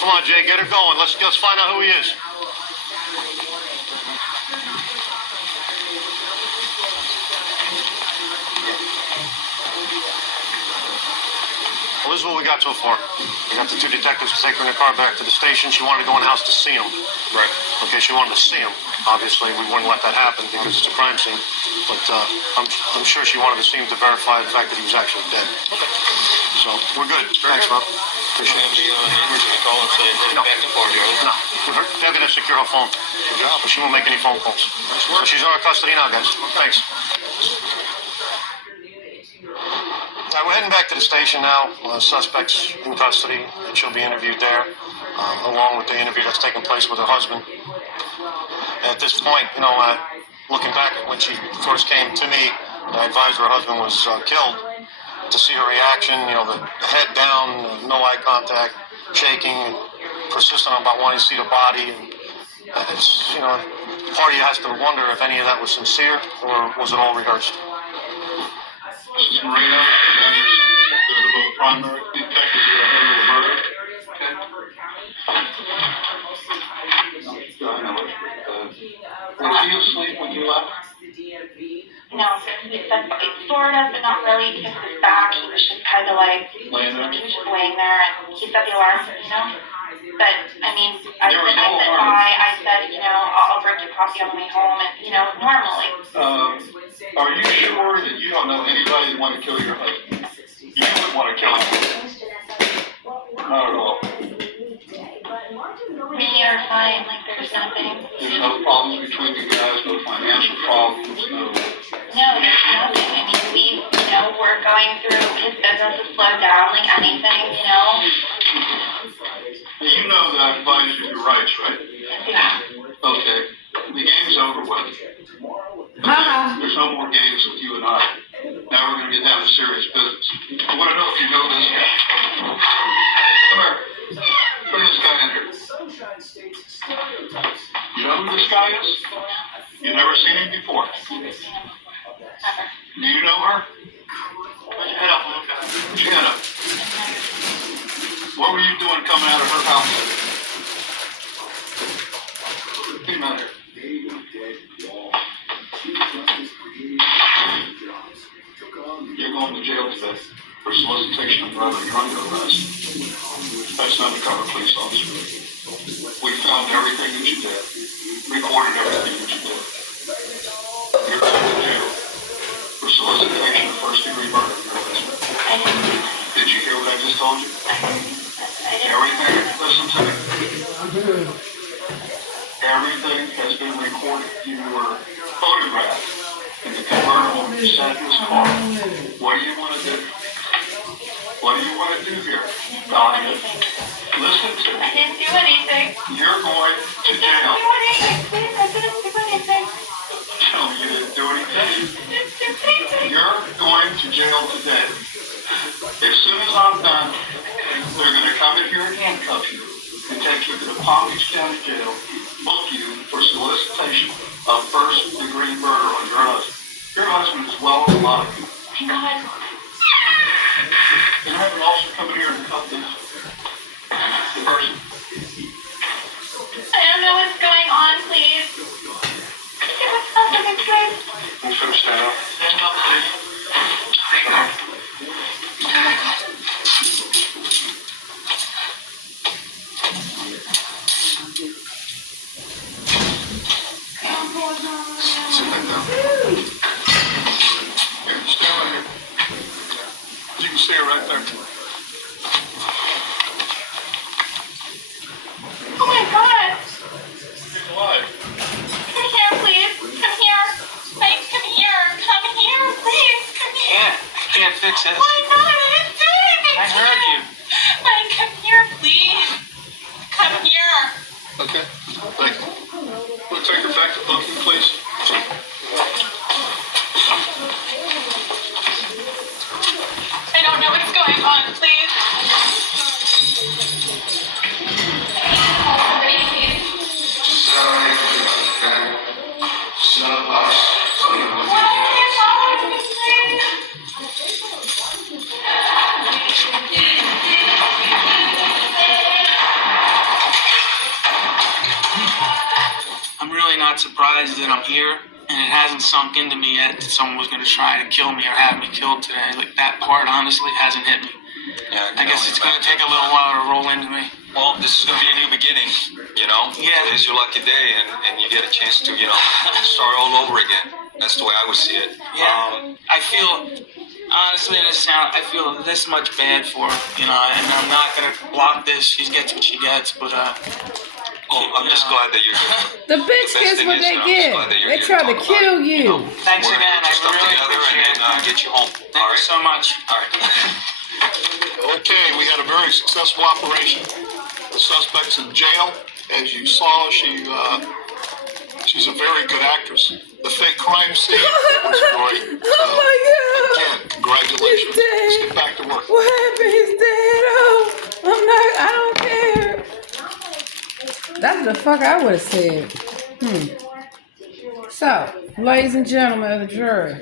Come on, Jay, get her going. Let's find out who he is. Well, this is what we got so far. We got the two detectives to take her in the car back to the station. She wanted to go in the house to see him. Right. Okay, she wanted to see him. Obviously, we wouldn't let that happen because it's a crime scene. But I'm sure she wanted to see him to verify the fact that he was actually dead. Okay. So, we're good. Thanks, Rob. Appreciate it. Emergency call and say they back up for you. No. They're going to secure her phone. Good job. But she won't make any phone calls. So she's in our custody now, guys. Thanks. All right, we're heading back to the station now. Suspect's in custody, and she'll be interviewed there, along with the interview that's taking place with her husband. At this point, looking back at when she first came to me, I advised her husband was killed. To see her reaction, the head down, no eye contact, shaking, and persistent about wanting to see the body. And it's, part of you has to wonder if any of that was sincere or was it all rehearsed. This is Marina, and they're the primary detectives who are handling the murder. Was he asleep when you left? No, it's sort of, but not really, because his back, he was just kind of like, Laying there? he was just laying there, and he set the alarm, But, I mean, I said, I'll bring you coffee on the way home, and, normally. Are you sure that you don't know anybody that want to kill your husband? You would want to kill him? Not at all. Me are fine, like there's nothing. There's no problems between you guys, no financial problems, no... No, there's nothing. I mean, we're his business has slowed down like anything, you know? You know that I advised you your rights, right? Yeah. Okay. The game's over with. Haha. There's no more games with you and I. Now we're going to get down to serious business. I want to know if you know this guy. Come here. Bring this guy in here. You know who this guy is? You've never seen him before. Do you know her? Jenna. What were you doing coming out of her house? Come out here. You're going to jail today for solicitation of driving under arrest. That's an undercover police officer. We found everything that you did, recorded everything that you did. You're going to jail for solicitation of first-degree murder. Did you hear what I just told you? Everything, listen to me. Everything has been recorded. You were photographed in the convertible sat in this car. What do you want to do? What do you want to do here? Dahlia, listen to me. I didn't do anything. You're going to jail. I didn't do anything. Tell me you didn't do anything. You're going to jail today. As soon as I'm done, they're going to come in here and handcuff you and take you to the Palm Beach County Jail, book you for solicitation of first-degree murder on your husband. Your husband is well alive. God. And have an officer come in here and cuff this person. I don't know what's going on, please. What's happening, please? You should stand up. Stand up, please. Sit back down. Here, stand right here. You can see her right there. Oh my God. She's alive. Come here, please. Come here. Mike, come here. Come here, please. Come here. I can't fix it. Why not? I didn't do anything. I heard you. Mike, come here, please. Come here. Okay. Thank you. We'll take her back to booking, please. I don't know what's going on, please. I'm really not surprised that I'm here, and it hasn't sunk into me yet that someone was going to try to kill me or have me killed today. Like, that part, honestly, hasn't hit me. Yeah, I guess it's going to take a little while to roll into me. Well, this is going to be a new beginning, you know? Yeah. Today's your lucky day, and you get a chance to, you know, start all over again. That's the way I would see it. Yeah, I feel, honestly, in this sound, I feel this much bad for her, you know, and I'm not going to block this. She gets what she gets, but, I'm just glad that you're here. The bitch gets what they get. They tried to kill you. Thanks We're again. gonna put I stuff really together appreciate and it. get you home. Thank you so much. All right. Okay, we had a very successful operation. The suspect's in jail. As you saw, she's a very good actress. The fake crime scene was great. Oh my God. Again, congratulations. He's dead. Let's get back to work. What happened? He's dead. Oh, I don't care. That's the fuck I would have said. So, ladies and gentlemen of the jury,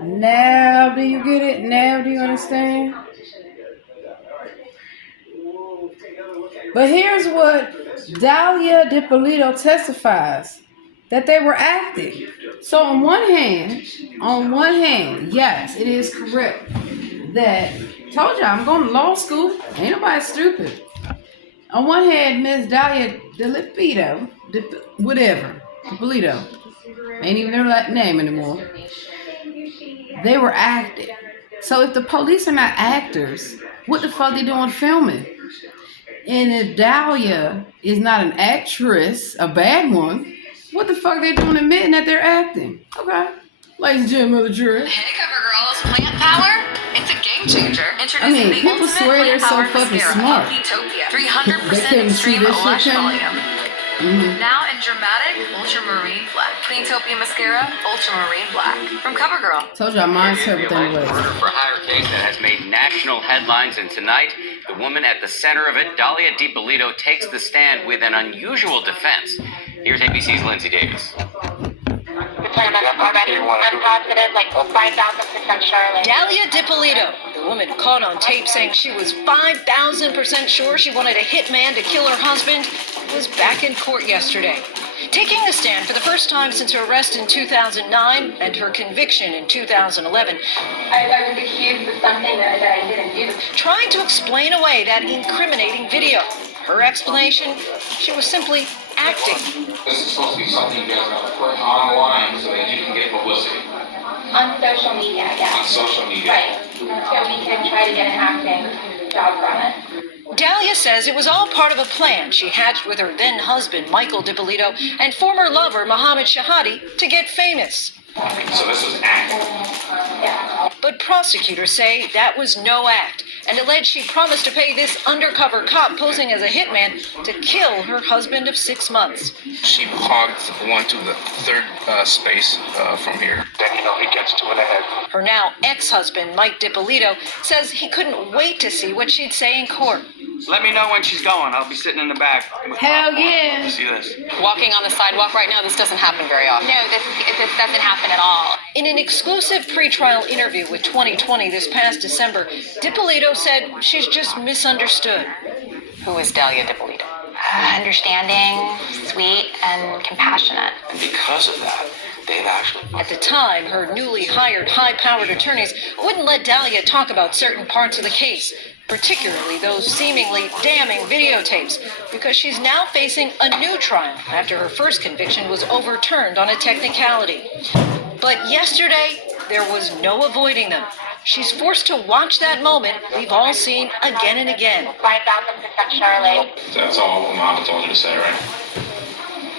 now do you get it? Now do you understand? But here's what Dahlia DiPolito testifies, that they were acting. So on one hand, yes, it is correct that, told y'all I'm going to law school. Ain't nobody stupid. On one hand, Miss Dahlia DiPolito, DiPolito, ain't even their name anymore. They were acting. So if the police are not actors, what the fuck they doing filming? And if Dahlia is not an actress, a bad one, what the fuck they doing admitting that they're acting? Okay. Ladies and gentlemen of the jury. Hey, CoverGirls, plant power? It's a game changer. I mean, Introducing the people ultimate swear they're so weight-powered fucking mascara, smart. Petopia. They 300% couldn't see extreme this shit lash coming. volume. Now in dramatic ultramarine black. Petopia mascara, ultramarine black. From CoverGirl. Told y'all mine's her with them ways. Murder for hire case that has made national headlines, and tonight, the woman at the center of it, Dahlia DiPolito, takes the stand with an unusual defense. Here's ABC's Lindsay Davis. Already, I'm positive, like 5,000% Charlotte. Dahlia DiPolito, the woman caught on tape saying she was 5,000% sure she wanted a hitman to kill her husband, was back in court yesterday. Taking the stand for the first time since her arrest in 2009 and her conviction in 2011. I was accused of something that I didn't do. Trying to explain away that incriminating video. Her explanation, she was simply acting. This is supposed to be something you guys have to put online so that you can get publicity. On social media, yeah. On social media. Right. So we can try to get an acting job from it. Dahlia says it was all part of a plan she hatched with her then-husband, Michael DiPolito, and former lover, Mohammed Shahadi, to get famous. So this was acting. Yeah. But prosecutors say that was no act, and allege she promised to pay this undercover cop posing as a hitman to kill her husband of 6 months. She hogged one to the third space from here. Then, he gets to it ahead. Her now ex-husband, Mike DiPolito, says he couldn't wait to see what she'd say in court. Let me know when she's going. I'll be sitting in the back. Hell yeah. You see this? Walking on the sidewalk right now, this doesn't happen very often. No, this doesn't happen at all. In an exclusive pretrial interview with 2020 this past December, DiPolito said she's just misunderstood. Who is Dahlia DiPolito? Understanding, sweet, and compassionate. And because of that, they've actually... At the time, her newly hired high-powered attorneys wouldn't let Dahlia talk about certain parts of the case, particularly those seemingly damning videotapes, because she's now facing a new trial after her first conviction was overturned on a technicality. But yesterday, there was no avoiding them. She's forced to watch that moment we've all seen again and again. 5,000% Charlotte. That's all Mama told you to say, right?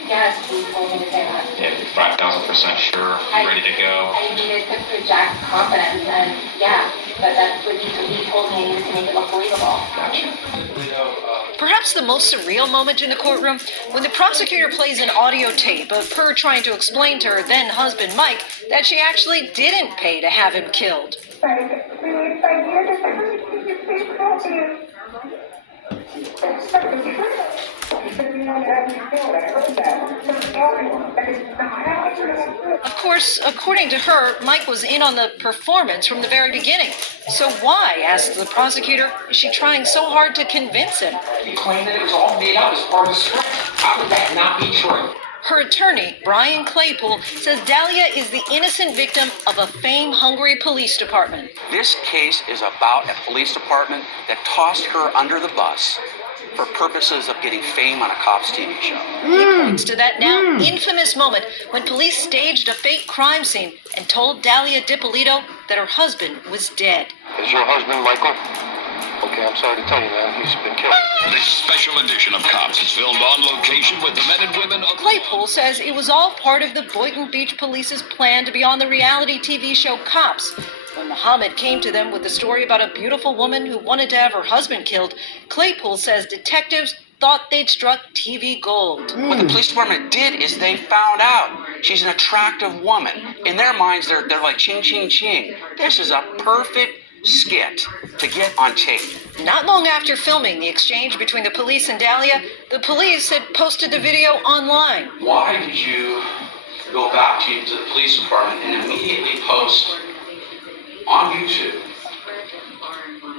Yes, he told me to say that. Yeah, 5,000% sure, ready to go. I needed to project confidence, and yeah, but that's what he told me. I needed to make it look believable. Gotcha. Perhaps the most surreal moment in the courtroom, when the prosecutor plays an audio tape of her trying to explain to her then-husband Mike that she actually didn't pay to have him killed. Of course, according to her, Mike was in on the performance from the very beginning. So why, asks the prosecutor, is she trying so hard to convince him? You claim that it was all made up as part of the script. How could that not be true? Her attorney, Brian Claypool, says Dahlia is the innocent victim of a fame-hungry police department. This case is about a police department that tossed her under the bus for purposes of getting fame on a cop's TV show. He points to that now infamous moment when police staged a fake crime scene and told Dahlia DiPolito that her husband was dead. Is your husband Michael? Okay, I'm sorry to tell you, man. He's been killed. This special edition of Cops is filmed on location with the men and women of... Claypool says it was all part of the Boynton Beach Police's plan to be on the reality TV show Cops. When Mohammed came to them with the story about a beautiful woman who wanted to have her husband killed, Claypool says detectives thought they'd struck TV gold. What the police department did is they found out she's an attractive woman. In their minds, they're like ching, ching, ching. This is a perfect skit to get on tape. Not long after filming the exchange between the police and Dahlia, the police had posted the video online. Why did you go back to the police department and immediately post on YouTube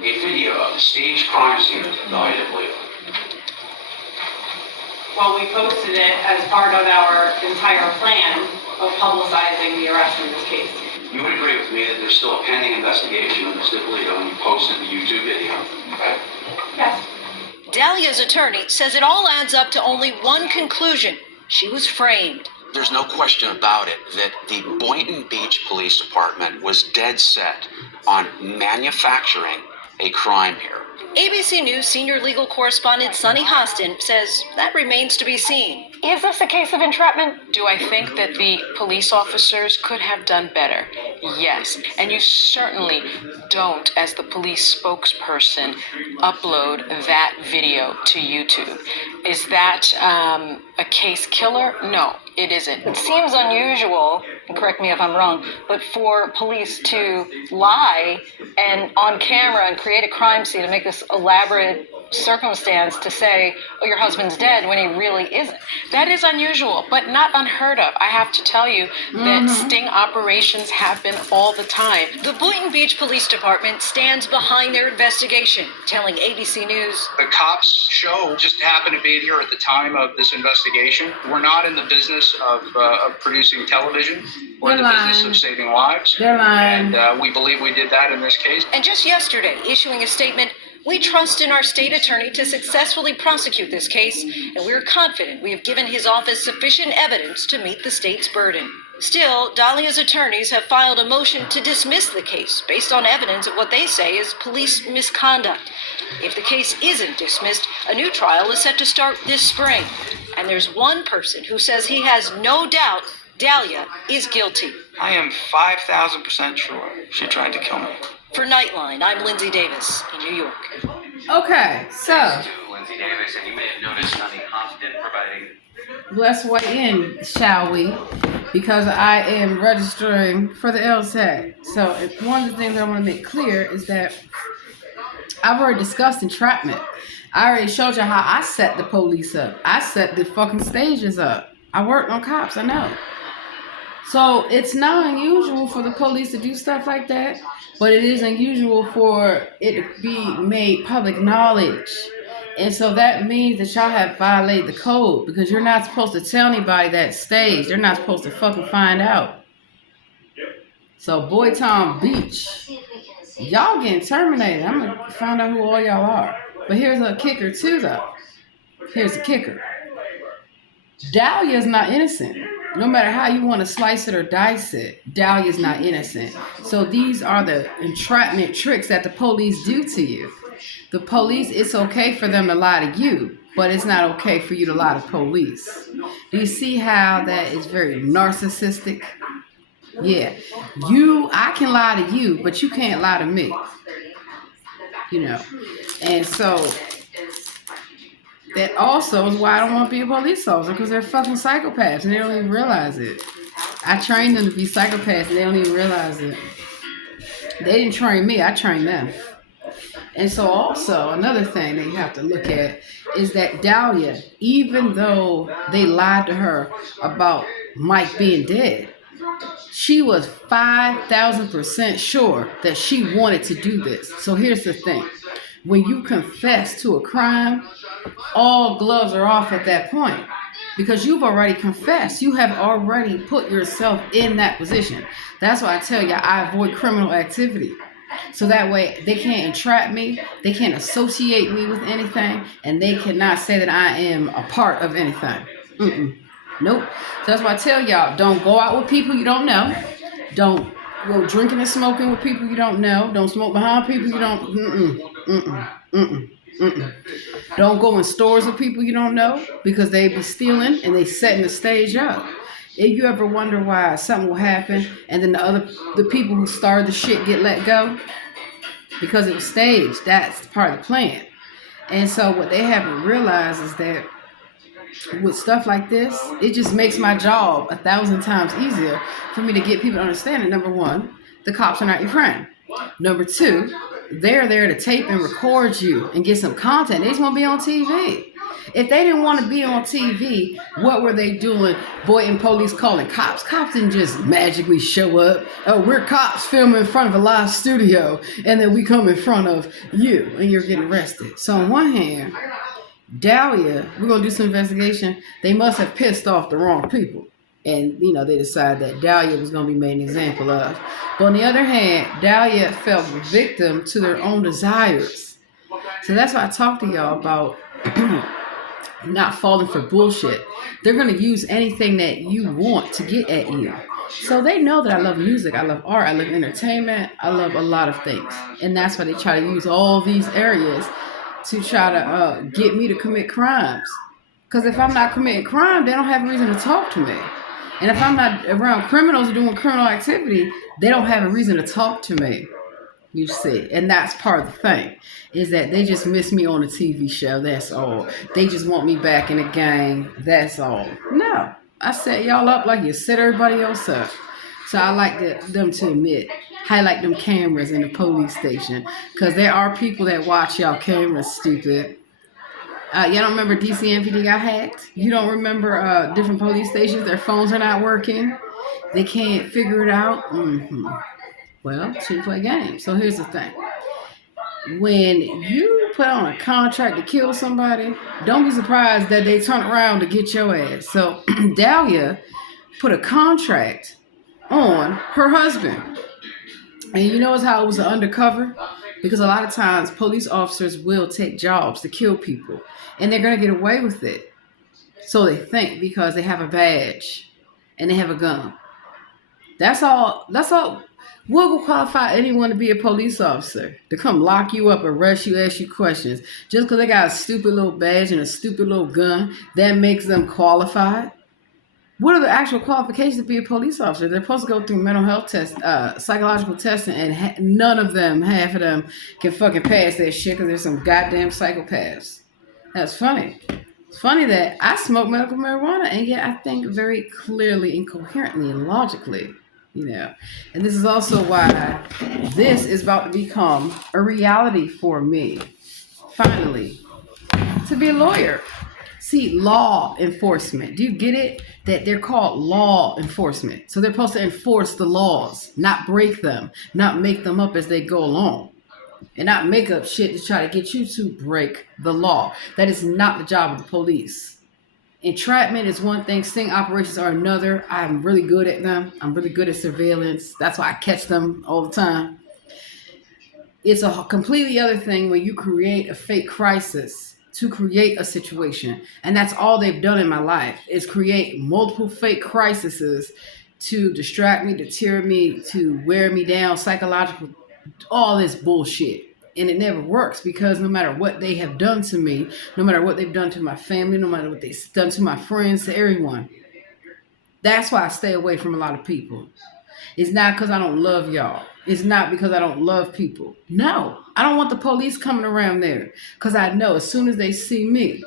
a video of the staged crime scene of Dahlia DiPolito? Well, we posted it as part of our entire plan of publicizing the arrest in this case. You would agree with me that there's still a pending investigation of Ms. DiPolito when you posted the YouTube video, right? Yes. Dahlia's attorney says it all adds up to only one conclusion. She was framed. There's no question about it that the Boynton Beach Police Department was dead set on manufacturing a crime here. ABC News senior legal correspondent Sunny Hostin says that remains to be seen. Is this a case of entrapment? Do I think that the police officers could have done better? Yes. And you certainly don't, as the police spokesperson, upload that video to YouTube. Is that a case killer? No, it isn't. It seems unusual, and correct me if I'm wrong, but for police to lie and on camera and create a crime scene and make this elaborate circumstance to say, oh, your husband's dead when he really isn't. That is unusual, but not unheard of. I have to tell you that sting operations happen all the time. The Boynton Beach Police Department stands behind their investigation, telling ABC News. The cops show just happened to be here at the time of this investigation. We're not in the business of producing television. We're in the business of saving lives. They're lying. And we believe we did that in this case. And just yesterday, issuing a statement, we trust in our state attorney to successfully prosecute this case, and we're confident we have given his office sufficient evidence to meet the state's burden. Still, Dalia's attorneys have filed a motion to dismiss the case based on evidence of what they say is police misconduct. If the case isn't dismissed, a new trial is set to start this spring. And there's one person who says he has no doubt Dalia is guilty. I am 5,000% sure she tried to kill me. For Nightline, I'm Lindsay Davis in New York. Okay, so Lindsay Davis, and you may have noticed Sunny Hostin providing. let's weigh in, shall we? Because I am registering for the LSAT. So one of the things I want to make clear is that I've already discussed entrapment. I already showed you how I set the police up. I set the fucking stages up. I worked on cops, I know. So it's not unusual for the police to do stuff like that, but it is unusual for it to be made public knowledge. And so that means that y'all have violated the code, because you're not supposed to tell anybody that stage. They're not supposed to fucking find out. So Boytown Beach, y'all getting terminated. I'm gonna find out who all y'all are. But here's a kicker too, though. Here's the kicker. Dalia's not innocent. No matter how you want to slice it or dice it, Dalia's not innocent. So these are the entrapment tricks that the police do to you. The police, it's okay for them to lie to you, but it's not okay for you to lie to police. Do you see how that is very narcissistic? Yeah. I can lie to you, but you can't lie to me. You know. And so that also is why I don't want to be a police officer, because they're fucking psychopaths and they don't even realize it. I trained them to be psychopaths and they don't even realize it. They didn't train me, I trained them. And so also another thing that you have to look at is that Dalia, even though they lied to her about Mike being dead, she was 5,000% sure that she wanted to do this. So here's the thing. When you confess to a crime, all gloves are off at that point, because you've already confessed. You have already put yourself in that position. That's why I tell you I avoid criminal activity. So that way they can't entrap me, they can't associate me with anything, and they cannot say that I am a part of anything. Nope. So that's why I tell y'all, don't go out with people you don't know. Don't go drinking and smoking with people you don't know. Don't smoke behind people you don't. Don't go in stores with people you don't know, because they be stealing and they setting the stage up. If you ever wonder why something will happen and then the people who started the shit get let go, because it was staged. That's part of the plan. And so what they haven't realized is that with stuff like this, it just makes my job 1,000 times easier for me to get people to understand that, number one, the cops are not your friend. Number two, they're there to tape and record you and get some content. They just want to be on TV. If they didn't want to be on TV, what were they doing? Boynton police calling cops. Cops didn't just magically show up. Oh, we're cops filming in front of a live studio, and then we come in front of you and you're getting arrested. So on one hand, Dalia, we're going to do some investigation. They must have pissed off the wrong people. And, they decided that Dalia was going to be made an example of. But on the other hand, Dalia fell victim to their own desires. So that's why I talk to y'all about not falling for bullshit. They're going to use anything that you want to get at you. So they know that I love music, I love art, I love entertainment, I love a lot of things. And that's why they try to use all these areas to try to get me to commit crimes. Because if I'm not committing crime, they don't have a reason to talk to me. And if I'm not around criminals doing criminal activity, they don't have a reason to talk to me. You see, and that's part of the thing, is that they just miss me on a TV show, that's all. They just want me back in the gang, that's all. No, I set y'all up like you set everybody else up. So I like them to admit, highlight them cameras in the police station, because there are people that watch y'all cameras, stupid. Y'all don't remember DCMPD got hacked? You don't remember different police stations, their phones are not working? They can't figure it out? Well, she play games. So here's the thing. When you put on a contract to kill somebody, don't be surprised that they turn around to get your ass. So Dahlia put a contract on her husband. And you know how it was undercover? Because a lot of times police officers will take jobs to kill people. And they're going to get away with it. So they think, because they have a badge and they have a gun. That's all. What will qualify anyone to be a police officer? To come lock you up, arrest you, ask you questions. Just because they got a stupid little badge and a stupid little gun, that makes them qualified? What are the actual qualifications to be a police officer? They're supposed to go through mental health tests, psychological testing, and none of them, half of them, can fucking pass that shit because there's some goddamn psychopaths. That's funny. It's funny that I smoke medical marijuana, and yet I think very clearly and coherently and logically. You know, and this is also why this is about to become a reality for me. Finally, to be a lawyer. See, law enforcement. Do you get it? That they're called law enforcement. So they're supposed to enforce the laws, not break them, not make them up as they go along, and not make up shit to try to get you to break the law. That is not the job of the police. Entrapment is one thing. Sting operations are another. I'm really good at them. I'm really good at surveillance. That's why I catch them all the time. It's a completely other thing when you create a fake crisis to create a situation. And that's all they've done in my life, is create multiple fake crises to distract me, to tear me, to wear me down, psychological, all this bullshit. And it never works, because no matter what they have done to me, no matter what they've done to my family, no matter what they've done to my friends, to everyone, that's why I stay away from a lot of people. It's not because I don't love y'all. It's not because I don't love people. No, I don't want the police coming around there, because I know as soon as they see me,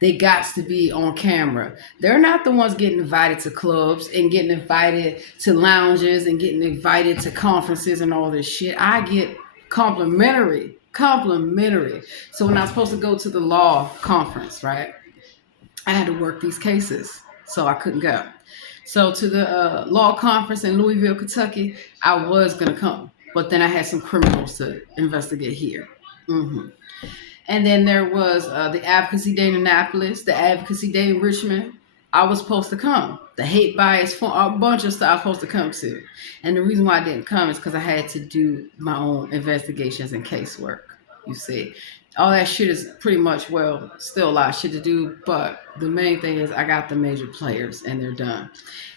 they got to be on camera. They're not the ones getting invited to clubs and getting invited to lounges and getting invited to conferences and all this shit. I get complimentary. So when I was supposed to go to the law conference, right, I had to work these cases, so I couldn't go. So to the law conference in Louisville, Kentucky, I was going to come, but then I had some criminals to investigate here. And then there was the Advocacy Day in Annapolis, the Advocacy Day in Richmond. I was supposed to come. The hate bias, a bunch of stuff I was supposed to come to. And the reason why I didn't come is because I had to do my own investigations and casework, you see. All that shit is pretty much, well, still a lot of shit to do, but the main thing is I got the major players and they're done.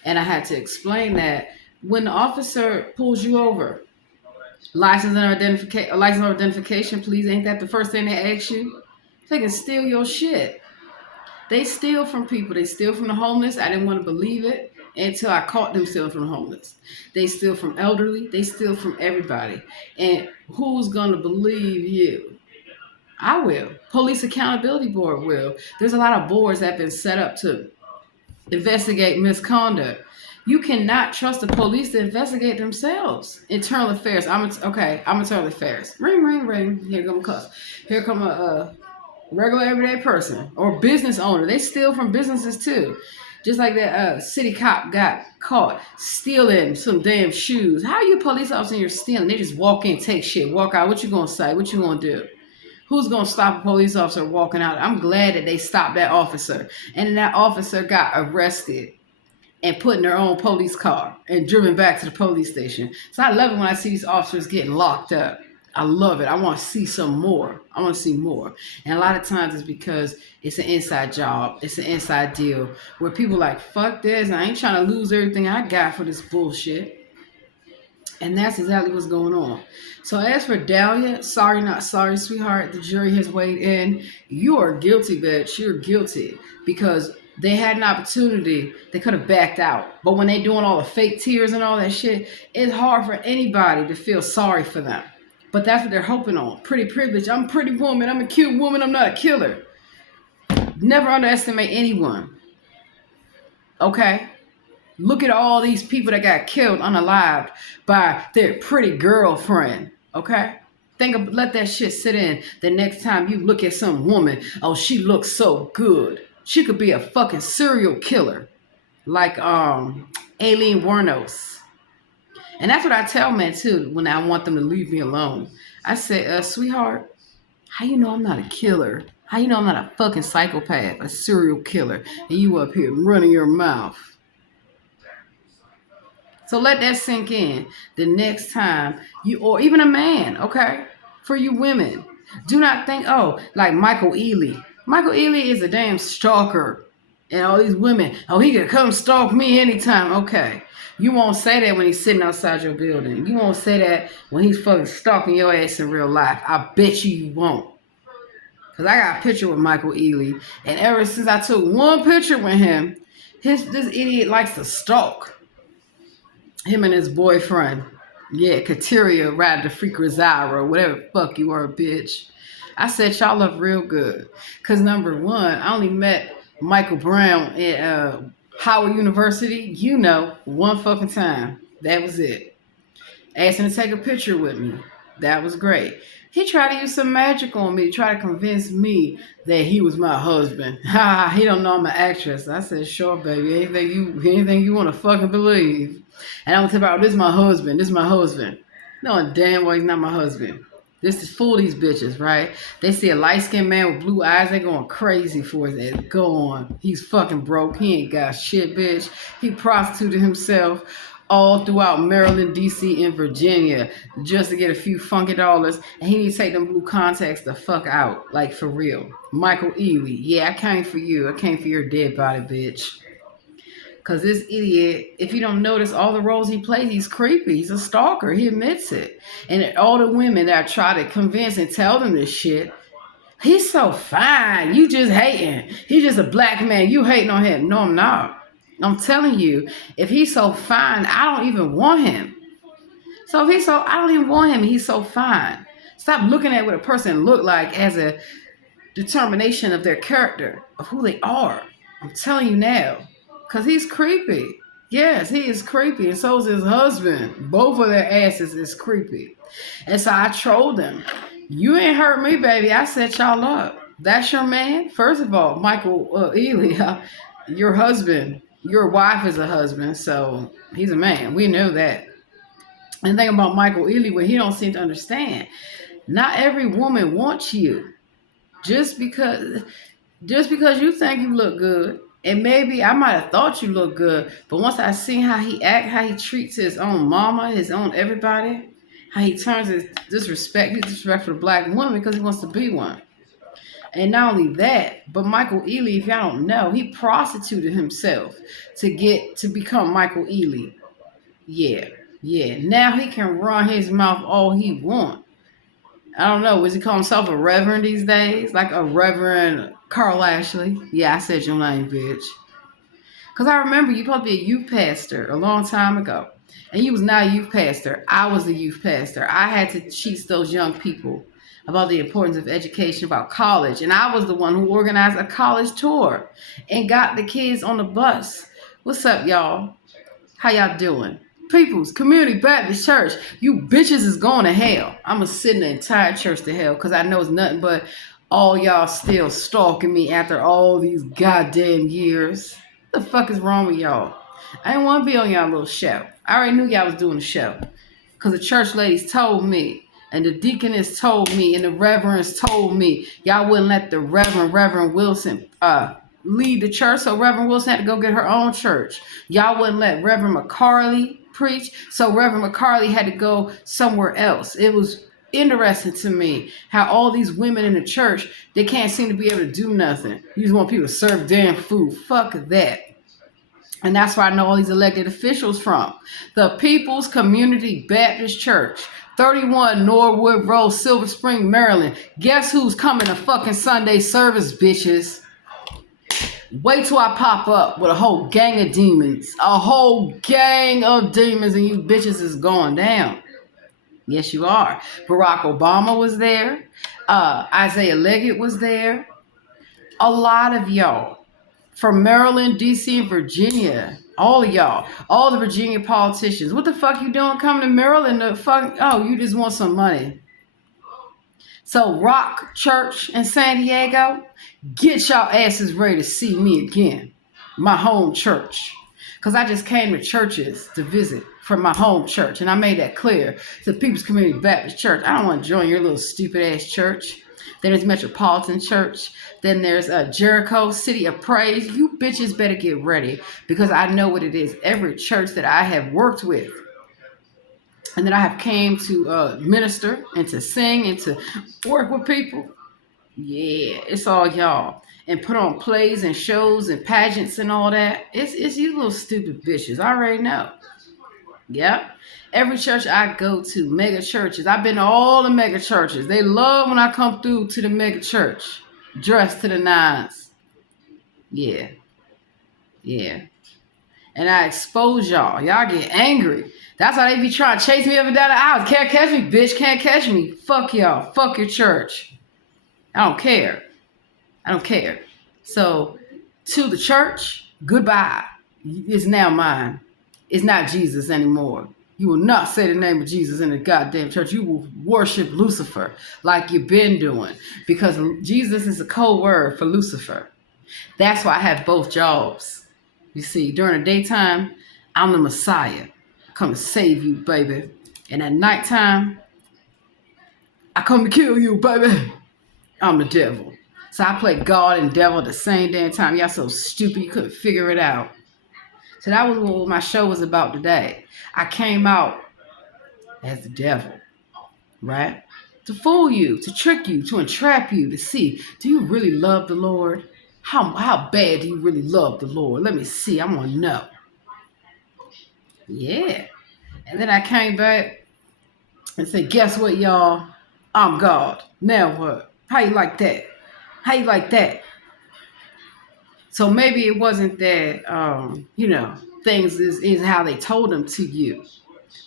And I had to explain that when the officer pulls you over, license or identification, please, ain't that the first thing they ask you? They can steal your shit. They steal from people. They steal from the homeless. I didn't want to believe it until I caught them stealing from the homeless. They steal from elderly. They steal from everybody. And who's going to believe you? I will. Police Accountability Board will. There's a lot of boards that have been set up to investigate misconduct. You cannot trust the police to investigate themselves. Internal affairs. I'm internal affairs. Ring, ring, ring. Here come a cuss. Here come a regular everyday person or business owner. They steal from businesses too. Just like that city cop got caught stealing some damn shoes. How are you a police officer and you're stealing? They just walk in, take shit, walk out. What you gonna say? What you gonna do? Who's gonna stop a police officer walking out? I'm glad that they stopped that officer. And then that officer got arrested and put in their own police car and driven back to the police station. So I love it when I see these officers getting locked up. I love it. I want to see some more. I want to see more. And a lot of times it's because it's an inside job. It's an inside deal where people like, fuck this. I ain't trying to lose everything I got for this bullshit. And that's exactly what's going on. So as for Dahlia, sorry, not sorry, sweetheart. The jury has weighed in. You are guilty, bitch. You're guilty because they had an opportunity. They could have backed out. But when they doing all the fake tears and all that shit, it's hard for anybody to feel sorry for them. But that's what they're hoping on. Pretty privilege. I'm a pretty woman. I'm a cute woman. I'm not a killer. Never underestimate anyone. Okay? Look at all these people that got killed unalived by their pretty girlfriend. Okay? Let that shit sit in. The next time you look at some woman, oh, she looks so good. She could be a fucking serial killer. Like Aileen Wuornos. And that's what I tell men too when I want them to leave me alone. I say, sweetheart, how you know I'm not a killer? How you know I'm not a fucking psychopath, a serial killer, and you up here running your mouth? So let that sink in the next time you, or even a man, okay? For you women, do not think, oh, like Michael Ealy. Michael Ealy is a damn stalker. And all these women, oh, he could come stalk me anytime. Okay. You won't say that when he's sitting outside your building. You won't say that when he's fucking stalking your ass in real life. I bet you won't. Because I got a picture with Michael Ealy. And ever since I took one picture with him, this idiot likes to stalk. Him and his boyfriend. Yeah, Kateria Radefreak-Rosario, whatever the fuck you are, bitch. I set y'all up real good. Because number one, I only met Michael Brown at Howard University, one fucking time. That was it. Asked him to take a picture with me. That was great. He tried to use some magic on me to try to convince me that he was my husband. Ha, he don't know I'm an actress. I said, sure, baby. Anything you want to fucking believe. And I'm going to tell you, this is my husband. This is my husband. No, damn well he's not my husband. This is fool these bitches, right? They see a light-skinned man with blue eyes, they going crazy for his ass. Go on. He's fucking broke. He ain't got shit, bitch. He prostituted himself all throughout Maryland, D.C., and Virginia just to get a few funky dollars. And he need to take them blue contacts the fuck out. Like, for real. Michael Ealy. Yeah, I came for you. I came for your dead body, bitch. Because this idiot, if you don't notice all the roles he plays, he's creepy. He's a stalker. He admits it. And all the women that try to convince and tell them this shit, he's so fine. You just hating. He's just a black man. You hating on him. No, I'm not. I'm telling you, if he's so fine, I don't even want him. So if I don't even want him. He's so fine. Stop looking at what a person look like as a determination of their character, of who they are. I'm telling you now. Because he's creepy. Yes, he is creepy. And so is his husband. Both of their asses is creepy. And so I trolled him. You ain't hurt me, baby. I set y'all up. That's your man? First of all, Michael Ealy, your husband, your wife is a husband. So he's a man. We know that. And the thing about Michael Ealy, what he don't seem to understand, not every woman wants you. Just because you think you look good. And maybe I might have thought you looked good, but once I seen how he act, how he treats his own mama, his own everybody, how he turns his disrespect for the black woman because he wants to be one. And not only that, but Michael Ealy, if y'all don't know, he prostituted himself to become Michael Ealy. Yeah. Now he can run his mouth all he want. I don't know. Does he call himself a reverend these days? Like a Reverend Carl Ashley? Yeah, I said your name, bitch. Because I remember you supposed to be a youth pastor a long time ago. And you was not a youth pastor. I was a youth pastor. I had to teach those young people about the importance of education, about college. And I was the one who organized a college tour and got the kids on the bus. What's up, y'all? How y'all doing? People's Community Baptist Church, you bitches is going to hell. I'm going to send the entire church to hell because I know it's nothing but all y'all still stalking me after all these goddamn years. What the fuck is wrong with y'all? I didn't want to be on y'all little show. I already knew y'all was doing the show because the church ladies told me and the deaconess told me and the reverends told me y'all wouldn't let the Reverend Wilson lead the church, so Reverend Wilson had to go get her own church. Y'all wouldn't let Reverend McCarley preach, so Reverend McCarley had to go somewhere else. It was interesting to me how all these women in the church, they can't seem to be able to do nothing. You just want people to serve damn food. Fuck that. And that's where I know all these elected officials from. The People's Community Baptist Church, 31 Norwood Road, Silver Spring, Maryland. Guess who's coming to fucking Sunday service, bitches? Wait till I pop up with a whole gang of demons. A whole gang of demons, and you bitches is going down. Yes, you are. Barack Obama was there. Isaiah Leggett was there. A lot of y'all. From Maryland, D.C., and Virginia. All of y'all. All the Virginia politicians. What the fuck you doing coming to Maryland? Oh, you just want some money. So Rock Church in San Diego, get y'all asses ready to see me again. My home church. Because I just came to churches to visit from my home church. And I made that clear to the People's Community Baptist Church. I don't want to join your little stupid ass church. Then there's Metropolitan Church. Then there's Jericho, City of Praise. You bitches better get ready because I know what it is. Every church that I have worked with and that I have came to minister and to sing and to work with people. Yeah, it's all y'all. And put on plays and shows and pageants and all that. It's you little stupid bitches. I already know. Yep. Every church I go to, mega churches. I've been to all the mega churches. They love when I come through to the mega church. Dressed to the nines. Yeah. Yeah. And I expose y'all. Y'all get angry. That's how they be trying to chase me up and down the aisles. Can't catch me, bitch. Can't catch me. Fuck y'all. Fuck your church. I don't care. I don't care. So, to the church, goodbye. It's now mine. It's not Jesus anymore. You will not say the name of Jesus in the goddamn church. You will worship Lucifer like you've been doing. Because Jesus is a code word for Lucifer. That's why I have both jobs. You see, during the daytime, I'm the Messiah. I come to save you, baby. And at nighttime, I come to kill you, baby. I'm the devil. So I play God and devil at the same damn time. Y'all so stupid you couldn't figure it out. So that was what my show was about today. I came out as the devil, right? To fool you, to trick you, to entrap you, to see, do you really love the Lord? How bad do you really love the Lord? Let me see, I want to know. Yeah. And then I came back and said, guess what, y'all? I'm God. Now what? How you like that? How you like that? So maybe it wasn't that, things is how they told them to you.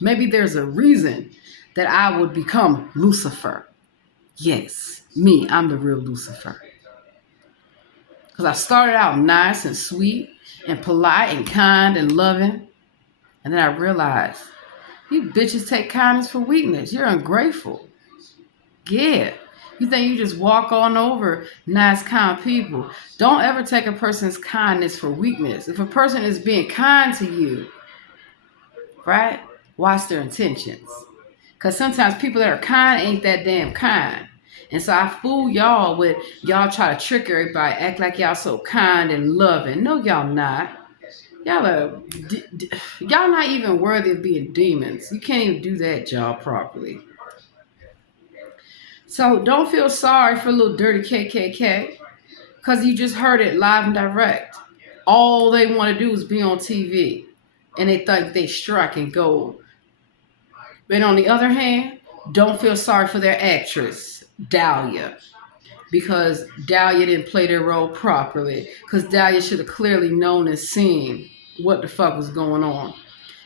Maybe there's a reason that I would become Lucifer. Yes, me, I'm the real Lucifer. Because I started out nice and sweet and polite and kind and loving. And then I realized, you bitches take kindness for weakness. You're ungrateful. Yeah. You think you just walk on over nice, kind people. Don't ever take a person's kindness for weakness. If a person is being kind to you, right, watch their intentions. Because sometimes people that are kind ain't that damn kind. And so I fool y'all with y'all try to trick everybody, act like y'all so kind and loving. No, y'all not. Y'all not even worthy of being demons. You can't even do that job properly. So don't feel sorry for little dirty KKK because you just heard it live and direct. All they want to do is be on TV and they think they striking gold. But on the other hand, don't feel sorry for their actress, Dahlia, because Dahlia didn't play their role properly because Dahlia should have clearly known and seen what the fuck was going on.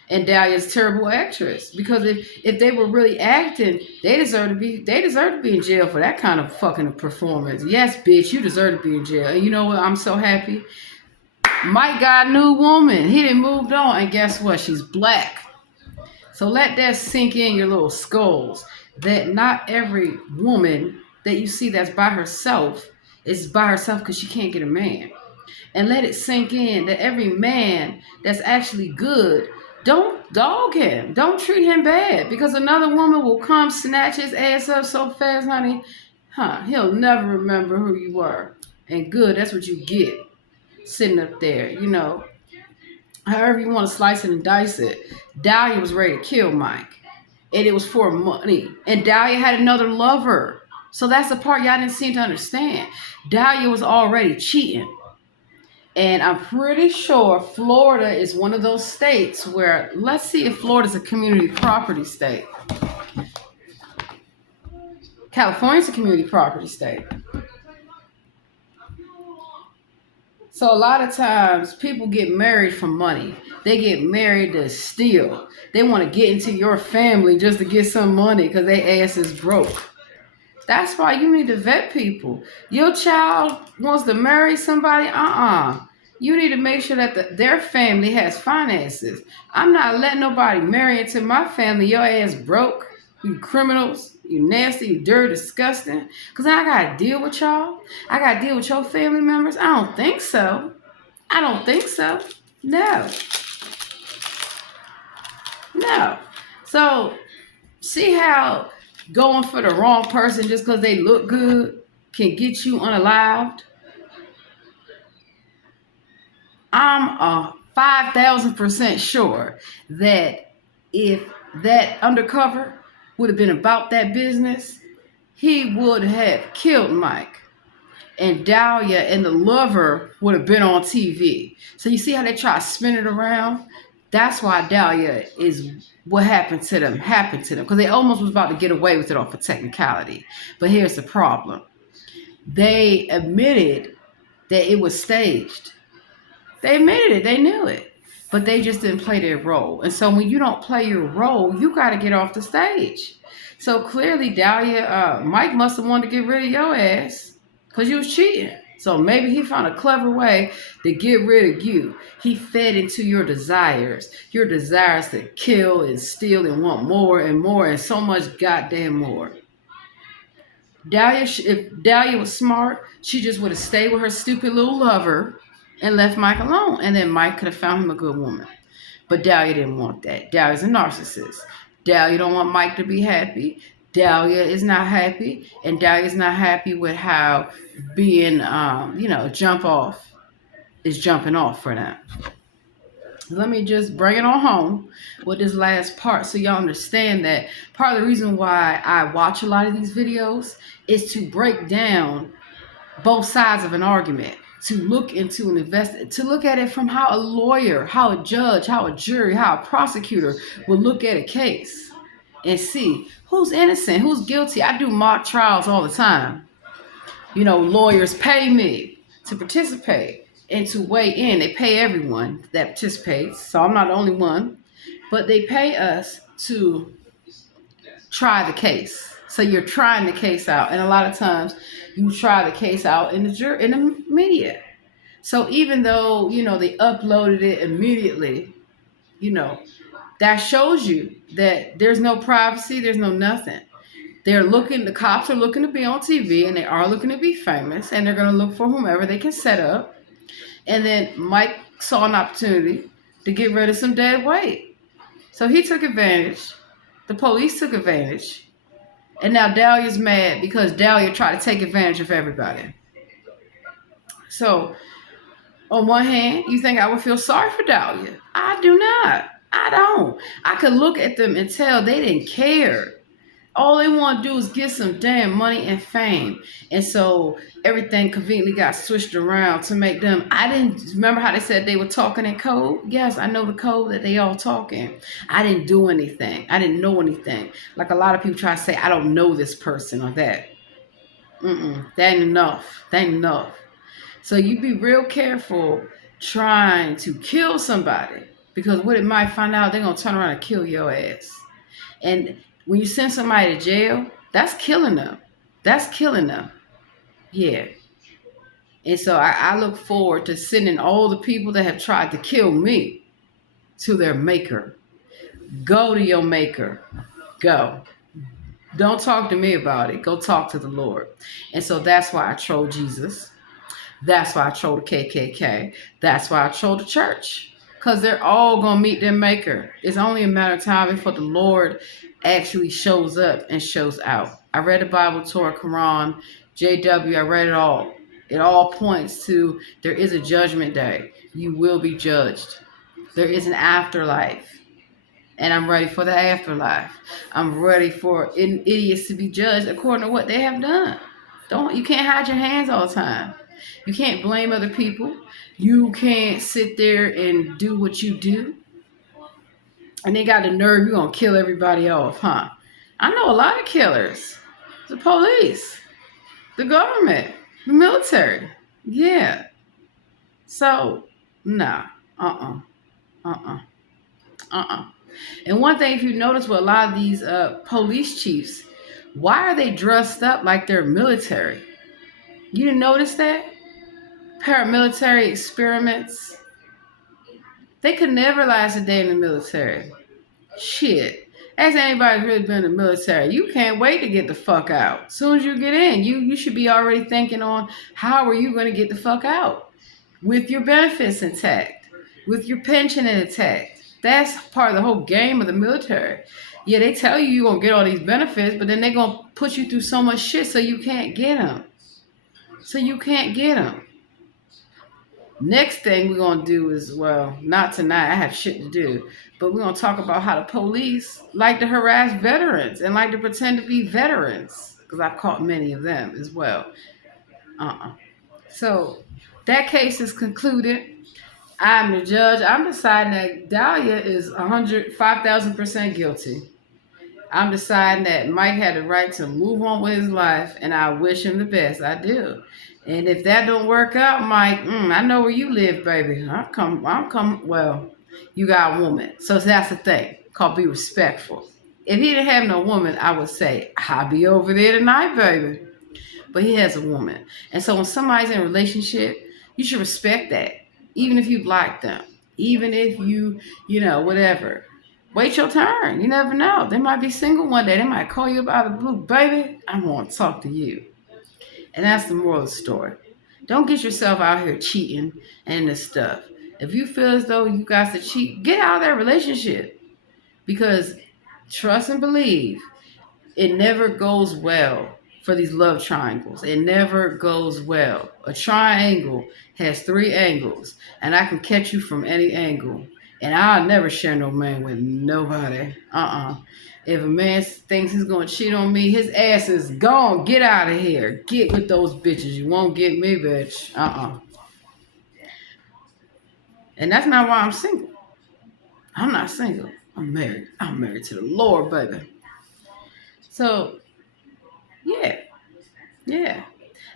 And Dahlia's a terrible actress because if they were really acting, they deserve to be in jail for that kind of fucking performance. Yes, bitch, you deserve to be in jail. And you know what? I'm so happy. Mike got a new woman. He done moved on, and guess what? She's black. So let that sink in your little skulls that not every woman that you see that's by herself is by herself because she can't get a man. And let it sink in that every man that's actually good, don't dog him. Don't treat him bad because another woman will come snatch his ass up so fast, honey. He'll never remember who you were. And good, that's what you get. Sitting up there, however you want to slice it and dice it. Dahlia was ready to kill Mike. and it was for money. And Dahlia had another lover. So that's the part y'all didn't seem to understand. Dahlia was already cheating. And I'm pretty sure Florida is one of those states where, let's see if Florida's a community property state. California's a community property state. So a lot of times people get married for money. They get married to steal. They want to get into your family just to get some money because their ass is broke. That's why you need to vet people. Your child wants to marry somebody, you need to make sure that their family has finances. I'm not letting nobody marry into my family. Your ass broke. You criminals. You nasty. You dirty. Disgusting. Because I got to deal with y'all. I got to deal with your family members. I don't think so. I don't think so. No. No. So, see how going for the wrong person just because they look good can get you unalived? I'm 5,000% sure that if that undercover would have been about that business, he would have killed Mike. And Dahlia and the lover would have been on TV. So you see how they try to spin it around? That's why Dahlia is what happened to them. Because they almost was about to get away with it off a technicality. But here's the problem. They admitted that it was staged. They admitted it. They knew it. But they just didn't play their role. And so when you don't play your role, you got to get off the stage. So clearly, Dahlia, Mike must have wanted to get rid of your ass because you was cheating. So maybe he found a clever way to get rid of you. He fed into your desires to kill and steal and want more and more and so much goddamn more. Dahlia, if Dahlia was smart, she just would have stayed with her stupid little lover and left Mike alone. And then Mike could have found him a good woman. But Dahlia didn't want that. Dahlia's a narcissist. Dahlia don't want Mike to be happy. Dahlia is not happy. And Dahlia's not happy with how being, jump off is jumping off for them. Let me just bring it on home with this last part so y'all understand that part of the reason why I watch a lot of these videos is to break down both sides of an argument, to look into and invest, to look at it from how a lawyer, how a judge, how a jury, how a prosecutor will look at a case and see who's innocent, who's guilty. I do mock trials all the time. Lawyers pay me to participate and to weigh in. They pay everyone that participates, so I'm not the only one, but they pay us to try the case. So you're trying the case out, and a lot of times you try the case out in the media. So even though they uploaded it immediately, that shows you that there's no privacy, there's no nothing. The cops are looking to be on TV, and they are looking to be famous, and they're going to look for whomever they can set up. And then Mike saw an opportunity to get rid of some dead weight. So he took advantage. The police took advantage. And now Dahlia's mad because Dahlia tried to take advantage of everybody. So, on one hand, you think I would feel sorry for Dahlia. I do not. I don't. I could look at them and tell they didn't care. All they want to do is get some damn money and fame. And so everything conveniently got switched around to make them. I didn't remember how they said they were talking in code. Yes, I know the code that they all talking. I didn't do anything. I didn't know anything. Like a lot of people try to say, I don't know this person or that. That ain't enough. That ain't enough. So you be real careful trying to kill somebody, because what it might find out, they're going to turn around and kill your ass. And when you send somebody to jail, that's killing them. That's killing them. Yeah. And so I look forward to sending all the people that have tried to kill me to their maker. Go to your maker. Go. Don't talk to me about it. Go talk to the Lord. And so that's why I troll Jesus. That's why I troll the KKK. That's why I troll the church. Because they're all going to meet their maker. It's only a matter of time before the Lord actually shows up and shows out. I read the Bible, Torah, Quran, JW, I read it all. It all points to there is a judgment day. You will be judged. There is an afterlife. And I'm ready for the afterlife. I'm ready for idiots to be judged according to what they have done. You can't hide your hands all the time. You can't blame other people. You can't sit there and do what you do. And they got the nerve, you're going to kill everybody off, huh? I know a lot of killers. The police, the government, the military. Yeah. So, nah. And one thing, if you notice with a lot of these police chiefs, why are they dressed up like they're military? You didn't notice that? Paramilitary experiments. They could never last a day in the military. Shit. Ask anybody who's really been in the military. You can't wait to get the fuck out. As soon as you get in, you should be already thinking on how are you going to get the fuck out with your benefits intact, with your pension intact. That's part of the whole game of the military. Yeah, they tell you you're going to get all these benefits, but then they're going to put you through so much shit so you can't get them. Next thing we're going to do is, well, not tonight. I have shit to do. But we're going to talk about how the police like to harass veterans and like to pretend to be veterans. Because I've caught many of them as well. So that case is concluded. I'm the judge. I'm deciding that Dahlia is 5,000% guilty. I'm deciding that Mike had the right to move on with his life, and I wish him the best. I do. And if that don't work out, Mike, I know where you live, baby. I'm come. Well, you got a woman. So that's the thing. Called be respectful. If he didn't have no woman, I would say, I'll be over there tonight, baby. But he has a woman. And so when somebody's in a relationship, you should respect that. Even if you like them. Even if you whatever. Wait your turn. You never know. They might be single one day. They might call you up out of the blue. Baby, I want to talk to you. And that's the moral of the story. Don't get yourself out here cheating and this stuff. If you feel as though you guys to cheat, get out of that relationship. Because trust and believe, it never goes well for these love triangles. It never goes well. A triangle has 3 angles, and I can catch you from any angle. And I'll never share no man with nobody. If a man thinks he's going to cheat on me, his ass is gone. Get out of here. Get with those bitches. You won't get me, bitch. And that's not why I'm single. I'm not single. I'm married. I'm married to the Lord, baby. So, yeah. And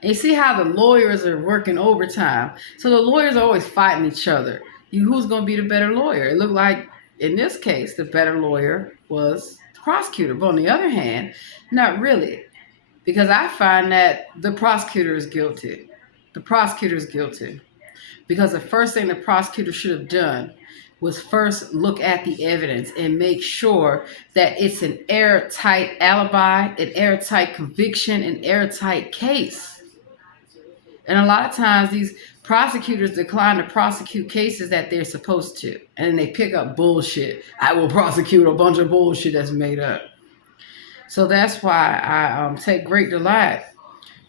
you see how the lawyers are working overtime. So the lawyers are always fighting each other. Who's going to be the better lawyer? It looked like, in this case, the better lawyer was the prosecutor. But on the other hand, not really. Because I find that the prosecutor is guilty. Because the first thing the prosecutor should have done was first look at the evidence and make sure that it's an airtight alibi, an airtight conviction, an airtight case. And a lot of times these prosecutors decline to prosecute cases that they're supposed to. And then they pick up bullshit. I will prosecute a bunch of bullshit that's made up. So that's why I take great delight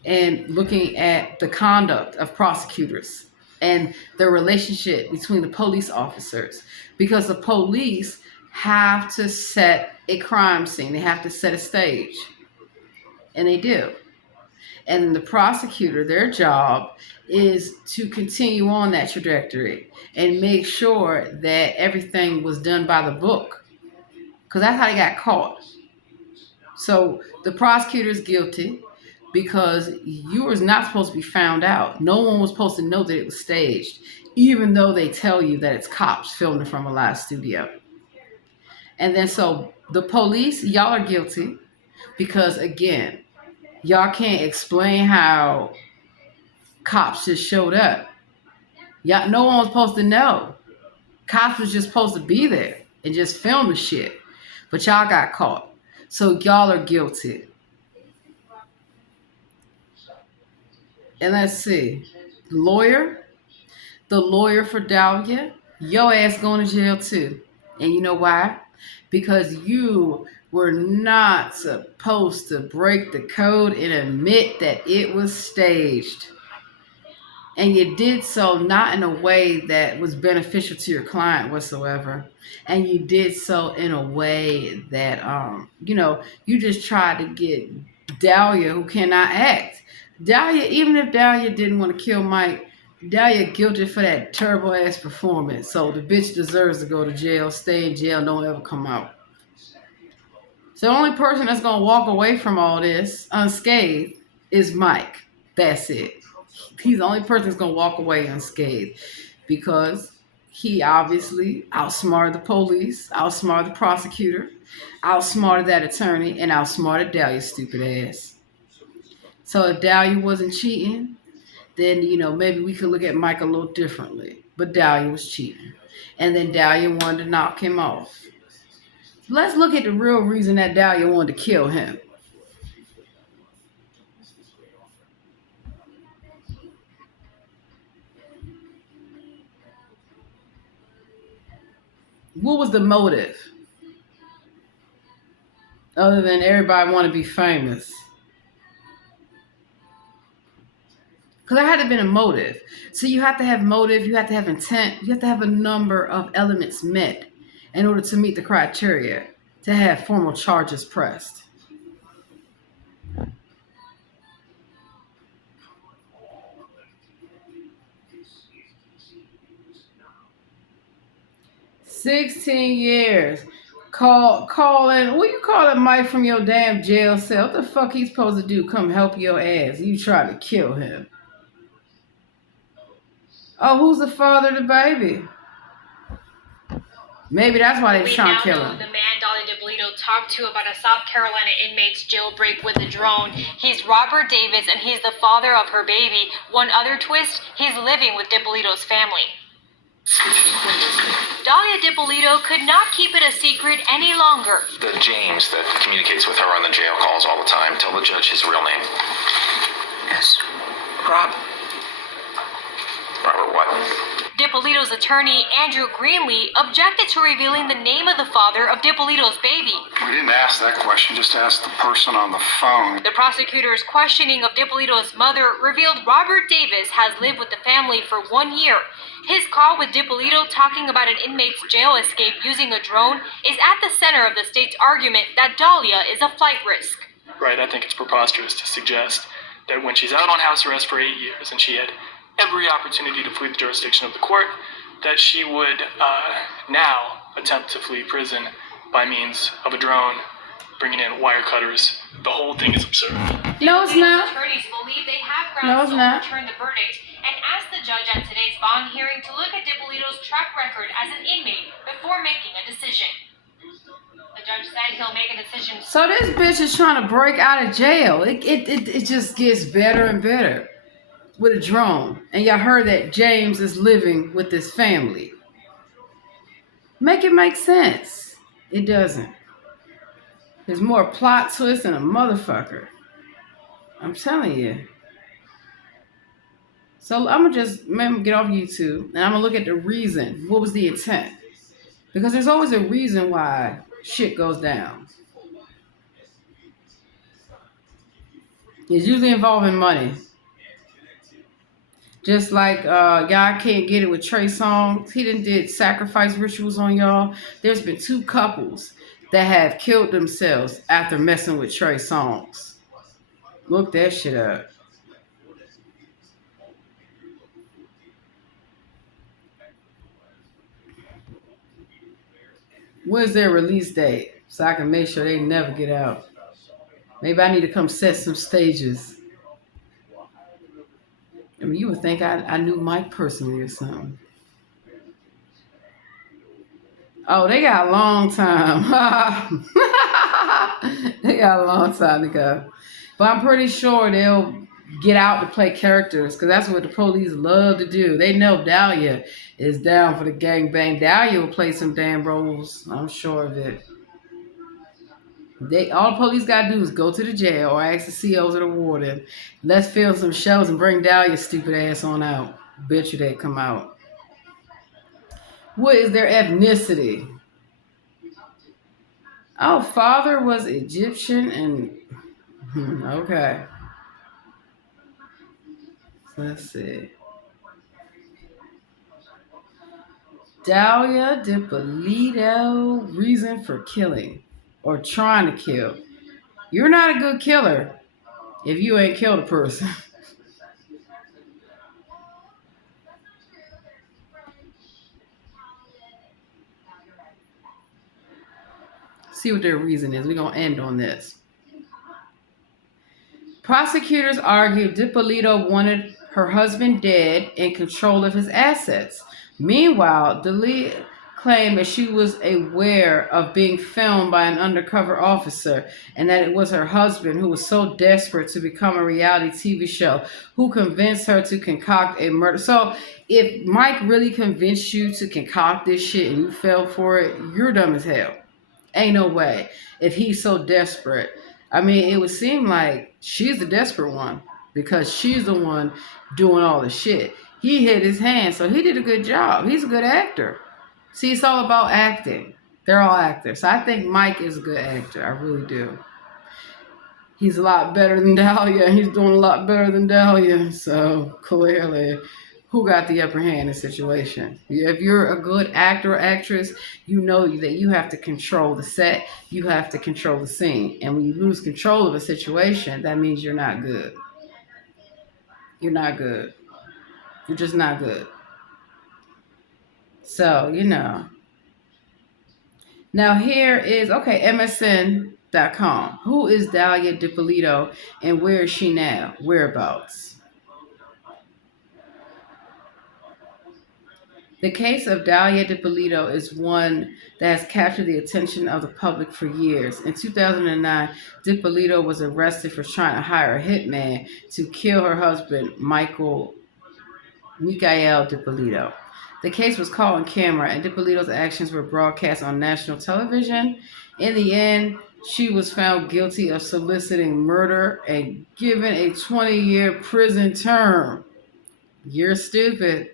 in looking at the conduct of prosecutors and the relationship between the police officers, because the police have to set a crime scene. They have to set a stage, and they do. And the prosecutor, their job is to continue on that trajectory and make sure that everything was done by the book, because that's how they got caught. So the prosecutor is guilty, because you was not supposed to be found out. No one was supposed to know that it was staged, even though they tell you that it's cops filming from a live studio. And then so the police, y'all are guilty because, again, y'all can't explain how cops just showed up. Y'all, no one was supposed to know. Cops was just supposed to be there and just film the shit. But y'all got caught. So y'all are guilty. And let's see, the lawyer for Dahlia, your ass going to jail too. And you know why? Because you were not supposed to break the code and admit that it was staged. And you did so not in a way that was beneficial to your client whatsoever. And you did so in a way that, you just tried to get Dahlia, who cannot act. Dahlia, even if Dahlia didn't want to kill Mike, Dahlia guilty for that terrible ass performance. So the bitch deserves to go to jail, stay in jail, don't ever come out. So the only person that's going to walk away from all this unscathed is Mike. That's it. He's the only person that's going to walk away unscathed because he obviously outsmarted the police, outsmarted the prosecutor, outsmarted that attorney, and outsmarted Dahlia's stupid ass. So if Dahlia wasn't cheating, then, maybe we could look at Mike a little differently. But Dahlia was cheating. And then Dahlia wanted to knock him off. Let's look at the real reason that Dahlia wanted to kill him. What was the motive? Other than everybody want to be famous. Because there had to have been a motive. So you have to have motive, you have to have intent, you have to have a number of elements met in order to meet the criteria to have formal charges pressed. "16 years. Calling. What you calling Mike from your damn jail cell? What the fuck he's supposed to do? Come help your ass. You try to kill him. Oh, who's the father of the baby? Maybe that's why they trying to kill him. The man Dahlia DiPolito talked to about a South Carolina inmate's jailbreak with a drone. He's Robert Davis, and he's the father of her baby. One other twist, he's living with DiPolito's family. Dahlia DiPolito could not keep it a secret any longer. The James that communicates with her on the jail calls all the time. Tell the judge his real name. Yes. Rob. Robert what? DiPolito's attorney, Andrew Greenlee, objected to revealing the name of the father of DiPolito's baby. We didn't ask that question, just asked the person on the phone. The prosecutor's questioning of DiPolito's mother revealed Robert Davis has lived with the family for 1 year. His call with DiPolito talking about an inmate's jail escape using a drone is at the center of the state's argument that Dahlia is a flight risk. Right, I think it's preposterous to suggest that when she's out on house arrest for 8 years and she had every opportunity to flee the jurisdiction of the court, that she would now attempt to flee prison by means of a drone, bringing in wire cutters. The whole thing is absurd. No, it's not. Attorneys believe they have grounds to overturn the verdict and asked the judge at today's bond hearing to look at DiPolito's track record as an inmate before making a decision. The judge said he'll make a decision. So this bitch is trying to break out of jail. It just gets better and better with a drone. And y'all heard that James is living with this family. Make it make sense. It doesn't. There's more plot twist than a motherfucker. I'm telling you. So I'm going to just get off YouTube and I'm going to look at the reason. What was the intent? Because there's always a reason why shit goes down. It's usually involving money. Just like y'all can't get it with Trey Songz. He did sacrifice rituals on y'all. There's been 2 couples that have killed themselves after messing with Trey Songz. Look that shit up. When's their release date? So I can make sure they never get out. Maybe I need to come set some stages. I mean, you would think I knew Mike personally or something. Oh, they got a long time. They got a long time to go. But I'm pretty sure they'll get out to play characters because that's what the police love to do. They know Dahlia is down for the gangbang. Dahlia will play some damn roles. I'm sure of it. All the police got to do is go to the jail or ask the COs or the warden. Let's fill some shows and bring Dahlia's stupid ass on out. Bet you they come out. What is their ethnicity? Oh, father was Egyptian and... Okay. Let's see. Dahlia Dippolito, reason for killing or trying to kill. You're not a good killer if you ain't killed a person. See what their reason is. We're going to end on this. Prosecutors argued Dippolito wanted her husband dead and control of his assets. Meanwhile, Dalia claimed that she was aware of being filmed by an undercover officer and that it was her husband who was so desperate to become a reality TV show who convinced her to concoct a murder. So if Mike really convinced you to concoct this shit and you fell for it, you're dumb as hell. Ain't no way. If he's so desperate. I mean, it would seem like she's the desperate one because she's the one doing all the shit. He hit his hand, so he did a good job. He's a good actor. See, it's all about acting. They're all actors. So I think Mike is a good actor. I really do. He's a lot better than Dahlia. He's doing a lot better than Dahlia. So clearly, who got the upper hand in the situation? If you're a good actor or actress, you know that you have to control the set. You have to control the scene. And when you lose control of a situation, that means you're not good. You're not good. You're just not good. So, you know. Now here is, okay, MSN.com. Who is Dahlia Dippolito and where is she now? Whereabouts? The case of Dahlia Dippolito is one that has captured the attention of the public for years. In 2009, Dippolito was arrested for trying to hire a hitman to kill her husband, Mikael Dippolito. The case was caught on camera, and Dippolito's actions were broadcast on national television. In the end, she was found guilty of soliciting murder and given a 20-year prison term. You're stupid.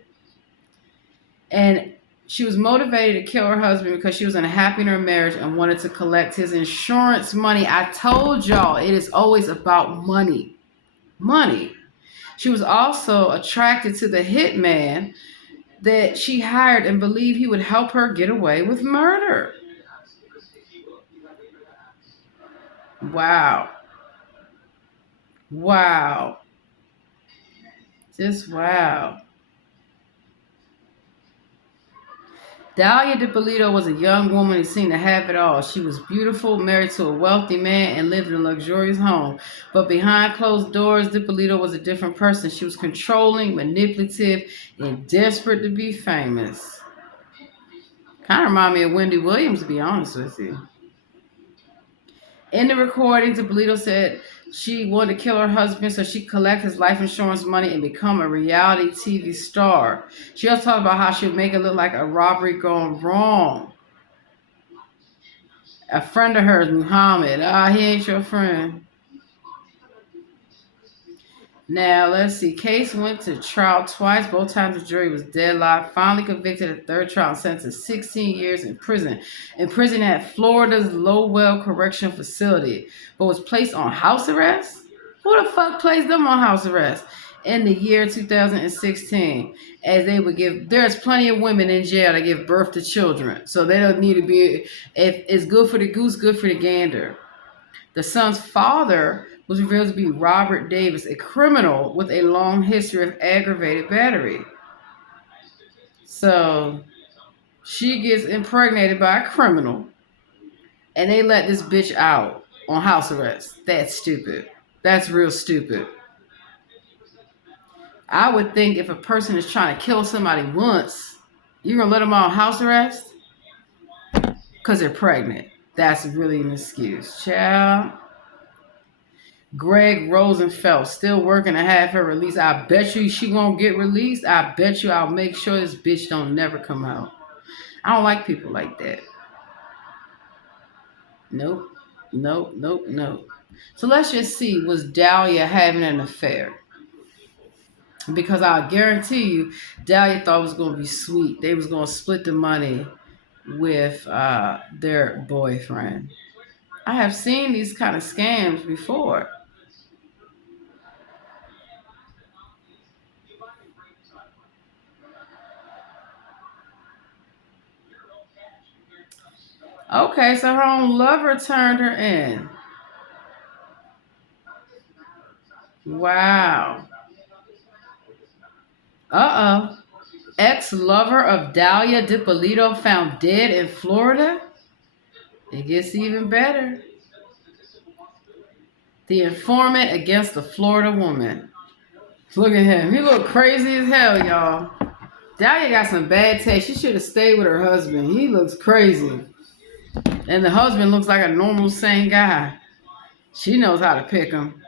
And she was motivated to kill her husband because she was unhappy in her marriage and wanted to collect his insurance money. I told y'all, it is always about money. Money. She was also attracted to the hitman that she hired and believed he would help her get away with murder. Wow. Wow. Just wow. Dahlia Dippolito was a young woman who seemed to have it all. She was beautiful, married to a wealthy man, and lived in a luxurious home. But behind closed doors, Dippolito was a different person. She was controlling, manipulative, and desperate to be famous. Kind of remind me of Wendy Williams, to be honest with you. In the recording, Dippolito said she wanted to kill her husband so she could collect his life insurance money and become a reality TV star. She also talked about how she would make it look like a robbery gone wrong. A friend of hers, Muhammad, he ain't your friend. Now, let's see. Case went to trial twice. Both times the jury was deadlocked. Finally convicted at third trial and sentenced to 16 years in prison. In prison at Florida's Lowell Correctional Facility, but was placed on house arrest? Who the fuck placed them on house arrest? In the year 2016, as they would give, there's plenty of women in jail that give birth to children. So they don't need to be, if it's good for the goose, good for the gander. The son's father was revealed to be Robert Davis, a criminal with a long history of aggravated battery. So she gets impregnated by a criminal, and they let this bitch out on house arrest. That's stupid. That's real stupid. I would think if a person is trying to kill somebody once, you're going to let them out on house arrest? Because they're pregnant. That's really an excuse. Child. Greg Rosenfeld still working to have her released. I bet you she won't get released. I bet you I'll make sure this bitch don't never come out. I don't like people like that. Nope. So let's just see, was Dahlia having an affair? Because I guarantee you, Dahlia thought it was going to be sweet. They was going to split the money with their boyfriend. I have seen these kind of scams before. Okay, so her own lover turned her in. Wow. Uh-oh. Ex-lover of Dalia Dippolito found dead in Florida? It gets even better. The informant against the Florida woman. Look at him. He look crazy as hell, y'all. Dalia got some bad taste. She should have stayed with her husband. He looks crazy. And the husband looks like a normal, sane guy. She knows how to pick him.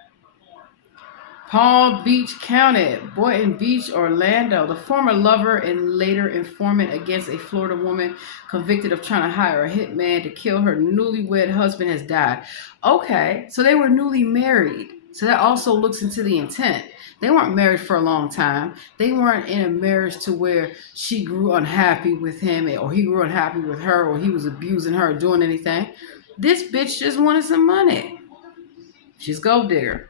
Palm Beach County, Boynton Beach, Orlando. The former lover and later informant against a Florida woman convicted of trying to hire a hitman to kill her newlywed husband has died. Okay, so they were newly married. So that also looks into the intent. They weren't married for a long time. They weren't in a marriage to where she grew unhappy with him or he grew unhappy with her or he was abusing her or doing anything. This bitch just wanted some money. She's gold digger.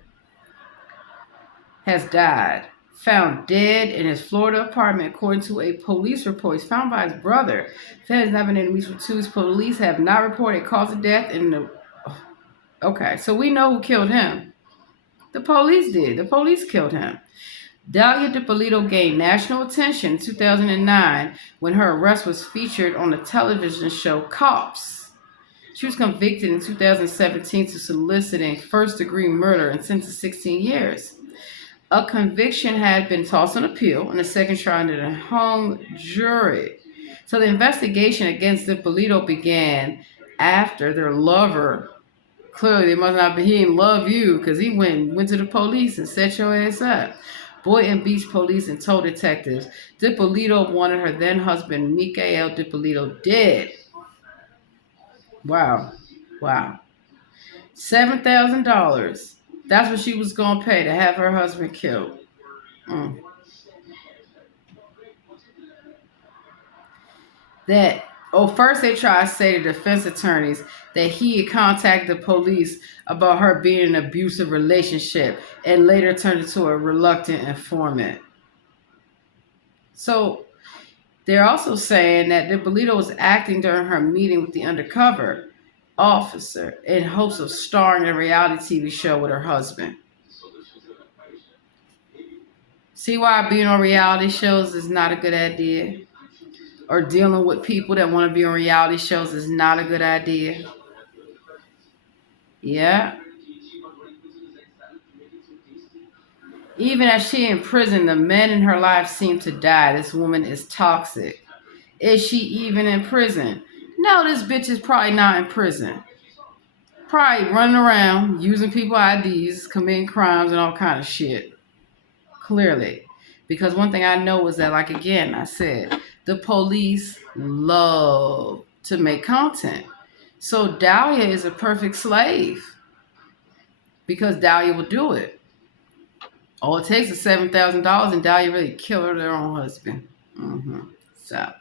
Has died. Found dead in his Florida apartment, according to a police report. He's found by his brother. Fed has not been in the news for 2 weeks. Police have not reported cause of death in the... Okay, so we know who killed him. The police did. The police killed him. Dalia Dippolito gained national attention in 2009 when her arrest was featured on the television show Cops. She was convicted in 2017 to soliciting first-degree murder and sentenced to 16 years. A conviction had been tossed on appeal, and the second trial ended in a hung jury. So the investigation against Dippolito began after their lover. Clearly, they must not be. He didn't love you because he went to the police and set your ass up. Boynton Beach police and told detectives Dippolito wanted her then husband Mikael Dippolito dead. Wow, $7,000. That's what she was going to pay to have her husband killed. First they tried to say to defense attorneys that he had contacted the police about her being in an abusive relationship and later turned into a reluctant informant. So they're also saying that Dippolito was acting during her meeting with the undercover officer in hopes of starring in a reality TV show with her husband. See why being on reality shows is not a good idea? Or dealing with people that want to be on reality shows is not a good idea? Yeah. Even as she in prison, the men in her life seem to die. This woman is toxic. Is she even in prison? No, this bitch is probably not in prison. Probably running around, using people's IDs, committing crimes and all kind of shit. Clearly. Because one thing I know is that, like again, I said, the police love to make content. So Dalia is a perfect slave. Because Dalia will do it. All it takes is $7,000 and Dalia really killed her own husband. So,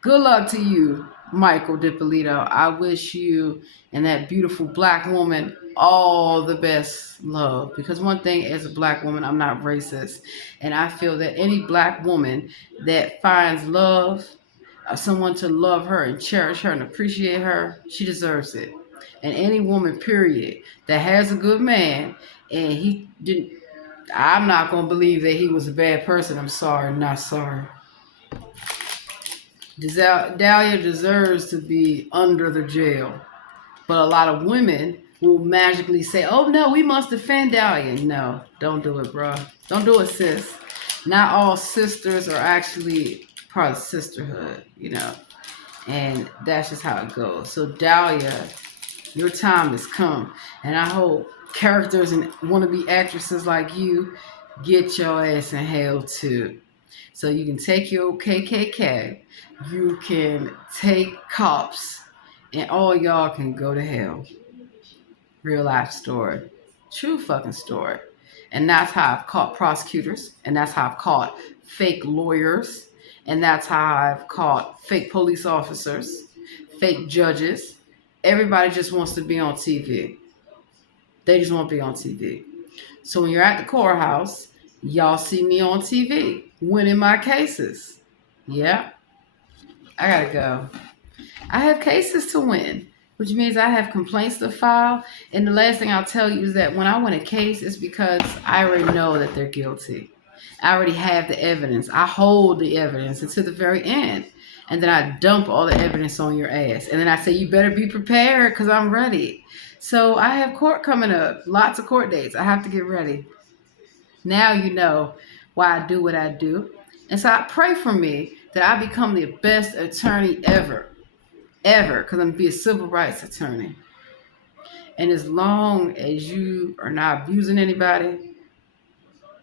good luck to you, Michael Dippolito. I wish you and that beautiful black woman all the best love. Because one thing, as a black woman, I'm not racist. And I feel that any black woman that finds love, someone to love her and cherish her and appreciate her, she deserves it. And any woman, period, that has a good man and he didn't, I'm not going to believe that he was a bad person. I'm sorry, not sorry. Dalia deserves to be under the jail. But a lot of women will magically say, oh, no, we must defend Dalia. No, don't do it, bro. Don't do it, sis. Not all sisters are actually part of sisterhood, you know. And that's just how it goes. So, Dalia, your time has come. And I hope characters and wannabe actresses like you get your ass in hell too. So you can take your KKK, you can take Cops, and all y'all can go to hell. Real life story. True fucking story. And that's how I've caught prosecutors, and that's how I've caught fake lawyers, and that's how I've caught fake police officers, fake judges. Everybody just wants to be on TV. They just want to be on TV. So when you're at the courthouse, y'all see me on TV, winning my cases. Yeah. I gotta go. I have cases to win, which means I have complaints to file. And the last thing I'll tell you is that when I win a case, it's because I already know that they're guilty. I already have the evidence. I hold the evidence until the very end. And then I dump all the evidence on your ass. And then I say, you better be prepared because I'm ready. So I have court coming up, lots of court dates. I have to get ready. Now you know why I do what I do. And so I pray for me that I become the best attorney ever, because I'm going to be a civil rights attorney. And as long as you are not abusing anybody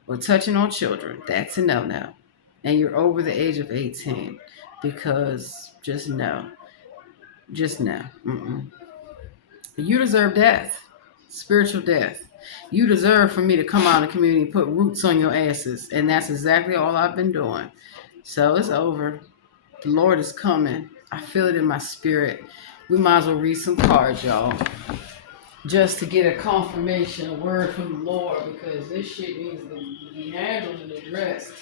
or touching on children, that's a no-no. And you're over the age of 18, because just no. Just no. You deserve death, spiritual death. You deserve for me to come out in the community and put roots on your asses. And that's exactly all I've been doing. So it's over. The Lord is coming. I feel it in my spirit. We might as well read some cards, y'all. Just to get a confirmation, a word from the Lord, because this shit needs to be handled and addressed.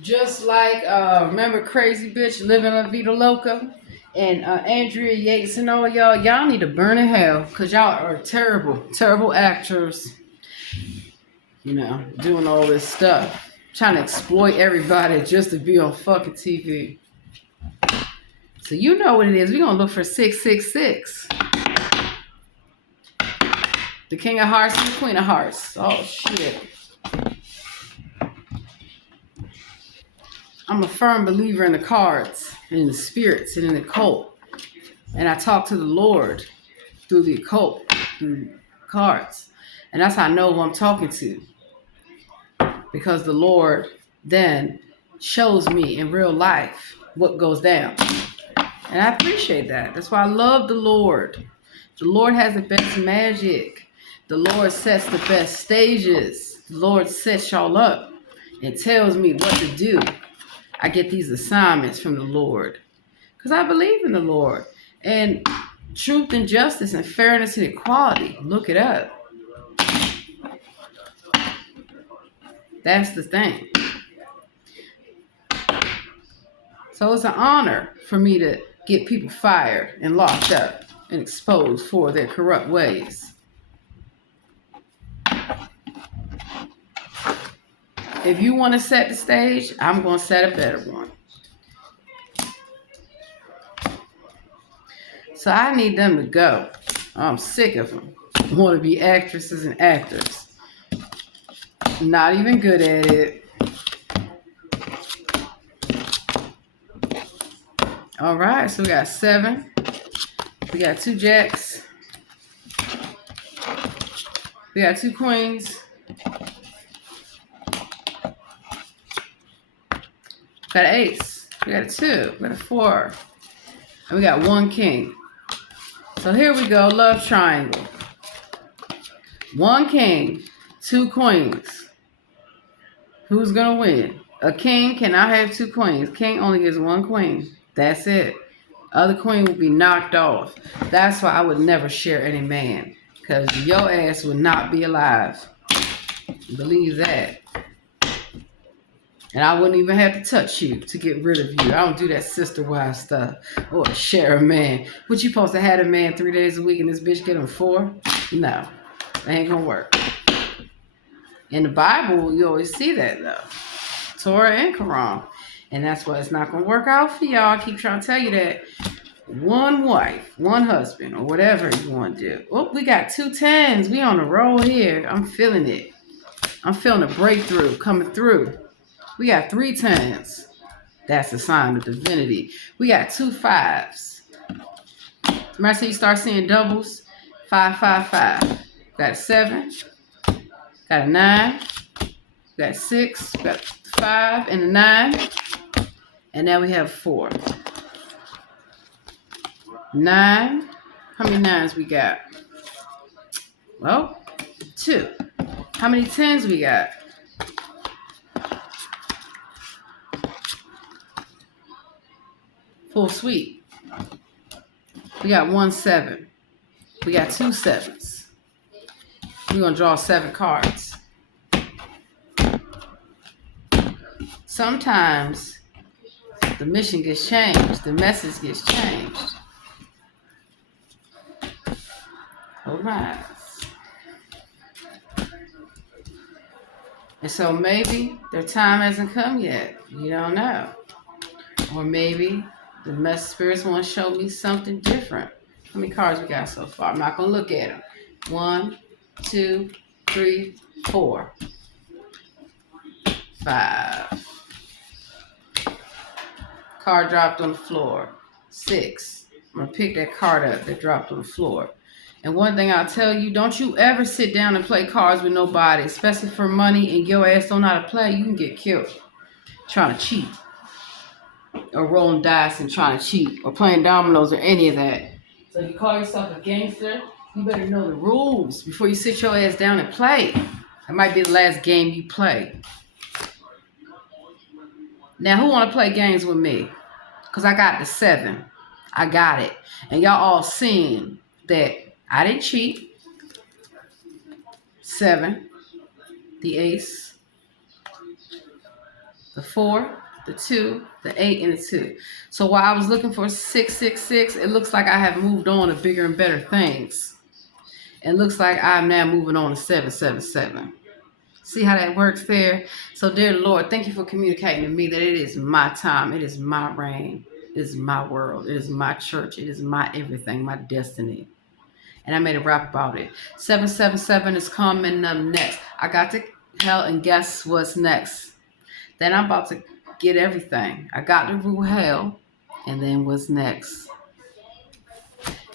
Just like, remember Crazy Bitch Living La Vida Loca? And Andrea Yates and all y'all need to burn in hell, because y'all are terrible, terrible actors. You know, doing all this stuff. Trying to exploit everybody just to be on fucking TV. So you know what it is. We're going to look for 666. The King of Hearts and the Queen of Hearts. Oh, shit. I'm a firm believer in the cards, and in the spirits, and in the occult. And I talk to the Lord through the occult, through cards. And that's how I know who I'm talking to. Because the Lord then shows me in real life what goes down. And I appreciate that. That's why I love the Lord. The Lord has the best magic. The Lord sets the best stages. The Lord sets y'all up and tells me what to do. I get these assignments from the Lord because I believe in the Lord. And truth and justice and fairness and equality. Look it up. That's the thing. So it's an honor for me to get people fired and locked up and exposed for their corrupt ways. If you want to set the stage, I'm going to set a better one. So I need them to go. I'm sick of them. Want to be actresses and actors. Not even good at it. All right, so we got 7. We got 2 jacks. We got 2 queens. Got an ace. We got a 2. We got a 4. And we got 1 king. So here we go. Love triangle. 1 king, 2 queens. Who's going to win? A king cannot have 2 queens. King only gets 1 queen. That's it. Other queen will be knocked off. That's why I would never share any man. Because your ass would not be alive. Believe that. And I wouldn't even have to touch you to get rid of you. I don't do that sister wife stuff. Or share a man. What, you supposed to have a man 3 days a week and this bitch get him 4? No. That ain't gonna work. In the Bible, you always see that though. Torah and Quran. And that's why it's not gonna work out for y'all. I keep trying to tell you that. 1 wife, 1 husband, or whatever you want to do. Oh, we got 2 10s. We on the roll here. I'm feeling it. I'm feeling a breakthrough coming through. We got 3 10s. That's a sign of divinity. We got 2 5s. Remember I said you start seeing doubles? 5 5 5. Got a 7. Got a 9. Got a 6. Got a 5 and a 9. And now we have 4. 9. How many 9s we got? Well, 2. How many 10s we got? Full suite. We got 1 7. We got 2 7s. We're going to draw 7 cards. sometimes the mission gets changed, the message gets changed. All right. And so maybe their time hasn't come yet. You don't know. Or maybe the spirits want to show me something different. How many cards we got so far? I'm not going to look at them. 1, 2, 3, 4, 5. Card dropped on the floor. 6. I'm going to pick that card up that dropped on the floor. And one thing I'll tell you, don't you ever sit down and play cards with nobody, especially for money, and your ass don't know how to play. You can get killed trying to cheat, or rolling dice and trying to cheat, or playing dominoes, or any of that. So if you call yourself a gangster, you better know the rules before you sit your ass down and play. That might be the last game you play. Now, who want to play games with me? Because I got the 7. I got it. And y'all all seen that I didn't cheat. 7, the ace, the 4, the 2, the 8, and the 2. So while I was looking for 666, it looks like I have moved on to bigger and better things. It looks like I'm now moving on to 777. See how that works there? So dear Lord, thank you for communicating to me that it is my time. It is my reign. It is my world. It is my church. It is my everything, my destiny. And I made a rap about it. 777 is coming up next. I got to hell, and guess what's next? Then I'm about to get everything. I got to rule hell, and then what's next?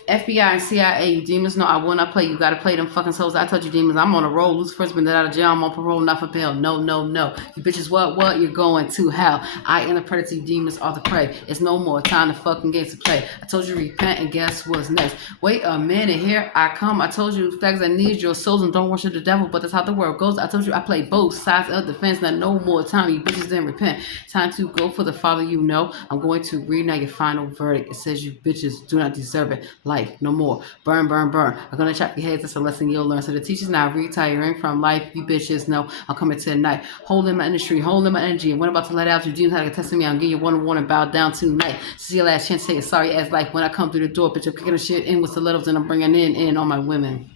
FBI and CIA, you demons know I will not play. You got to play them fucking souls. I told you, demons, I'm on a roll. Lucifer's been let out of jail. I'm on parole, not for bail. No, no, no. You bitches, what? You're going to hell. I am the predator. You demons are the prey. It's no more time to fucking games to play. I told you repent, and guess what's next? Wait a minute, here I come. I told you, flags, I need your souls, and don't worship the devil, but that's how the world goes. I told you I play both sides of the fence. Now no more time. You bitches didn't repent. Time to go for the Father you know. I'm going to read now your final verdict. It says you bitches do not deserve it. Life, no more. Burn, burn, burn. I'm gonna chop your heads. That's a lesson you'll learn. So the teacher's now retiring from life. You bitches know I'm coming to the night. Holding my industry, holding my energy. And when I'm about to let out your dreams, how to test me, I'll give you one and bow down tonight. See your last chance to take a sorry ass life. When I come through the door, bitch, I'm kicking the shit in with stilettos, and I'm bringing in all my women.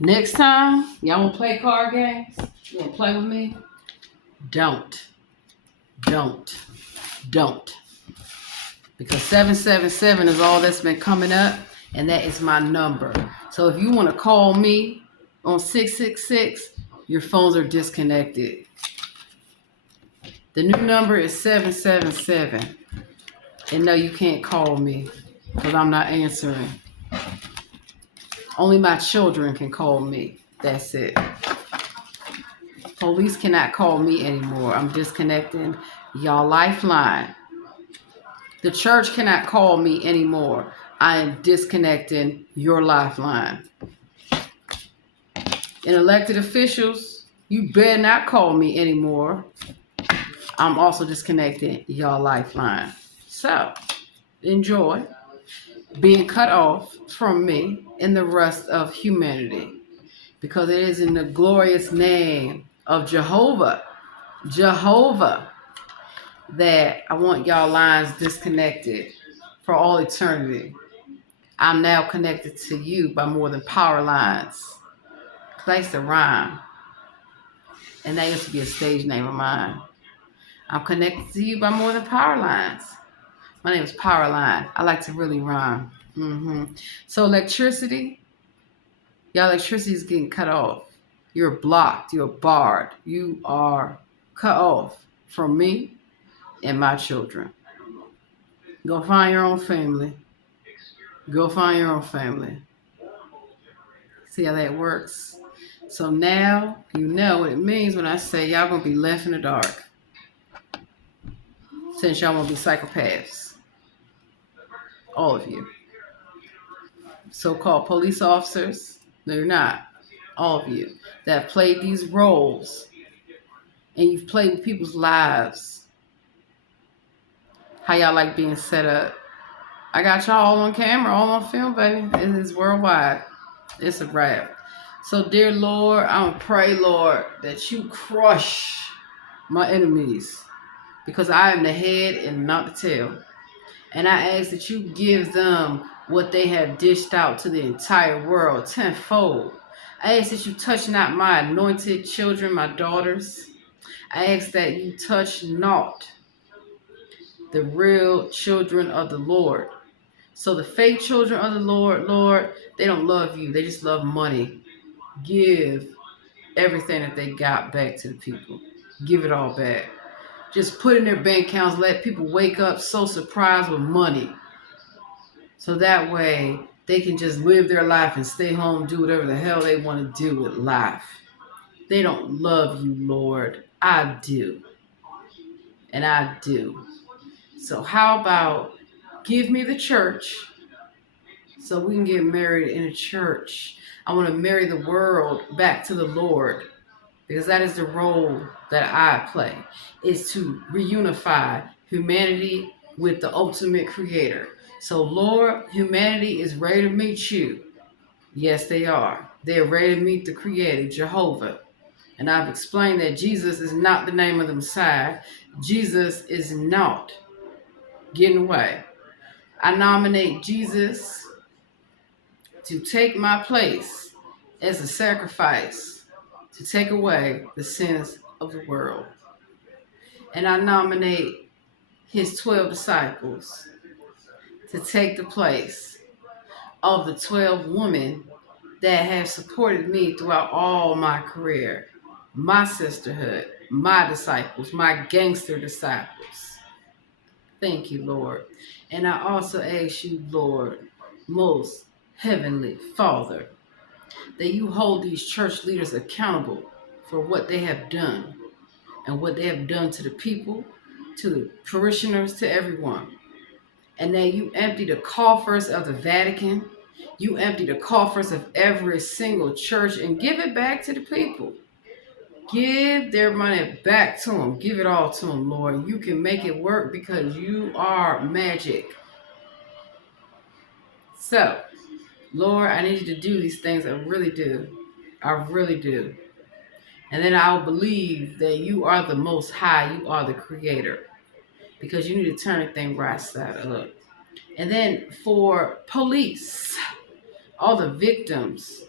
Next time, y'all wanna play card games? You wanna play with me? Don't. Because 777 is all that's been coming up, and that is my number. So if you want to call me on 666, your phones are disconnected. The new number is 777. And no, you can't call me because I'm not answering. Only my children can call me. That's it. Police cannot call me anymore. I'm disconnecting y'all lifeline. The church cannot call me anymore. I am disconnecting your lifeline. And elected officials, you better not call me anymore. I'm also disconnecting y'all lifeline. So, enjoy being cut off from me and the rest of humanity. Because it is in the glorious name of Jehovah, that I want y'all lines disconnected for all eternity. I'm now connected to you by more than power lines. Place to rhyme. And that used to be a stage name of mine. I'm connected to you by more than power lines. My name is Powerline. I like to really rhyme. So electricity, y'all electricity is getting cut off. You're blocked. You're barred. You are cut off from me and my children. Go find your own family. Go find your own family. See how that works? So now you know what it means when I say y'all gonna be left in the dark. Since y'all gonna be psychopaths. All of you. So-called police officers. No, you're not. All of you that have played these roles and you've played with people's lives. How y'all like being set up? I got y'all all on camera, all on film, baby. It is worldwide. It's a wrap. So, dear Lord, I would pray, Lord, that you crush my enemies, because I am the head and not the tail. And I ask that you give them what they have dished out to the entire world tenfold. I ask that you touch not my anointed children, my daughters. I ask that you touch not the real children of the Lord. So the fake children of the Lord, Lord, they don't love you. They just love money. Give everything that they got back to the people. Give it all back. Just put in their bank accounts. Let people wake up so surprised with money. So that way they can just live their life and stay home, do whatever the hell they want to do with life. They don't love you, Lord. I do. And I do. So how about give me the church so we can get married in a church. I want to marry the world back to the Lord, because that is the role that I play, is to reunify humanity with the ultimate creator. So Lord, humanity is ready to meet you. Yes, they are. They're ready to meet the creator, Jehovah. And I've explained that Jesus is not the name of the Messiah. Jesus is not getting away. I nominate Jesus to take my place as a sacrifice to take away the sins of the world. And I nominate his 12 disciples to take the place of the 12 women that have supported me throughout all my career, my sisterhood, my disciples, my gangster disciples. Thank you, Lord. And I also ask you, Lord, most heavenly Father, that you hold these church leaders accountable for what they have done and what they have done to the people, to the parishioners, to everyone. And that you empty the coffers of the Vatican, you empty the coffers of every single church and give it back to the people. Give their money back to them. Give it all to them, Lord. You can make it work because you are magic. So, Lord, I need you to do these things. I really do. I really do. And then I'll believe that you are the Most High. You are the Creator. Because you need to turn the thing right side up. And then for police, all the victims,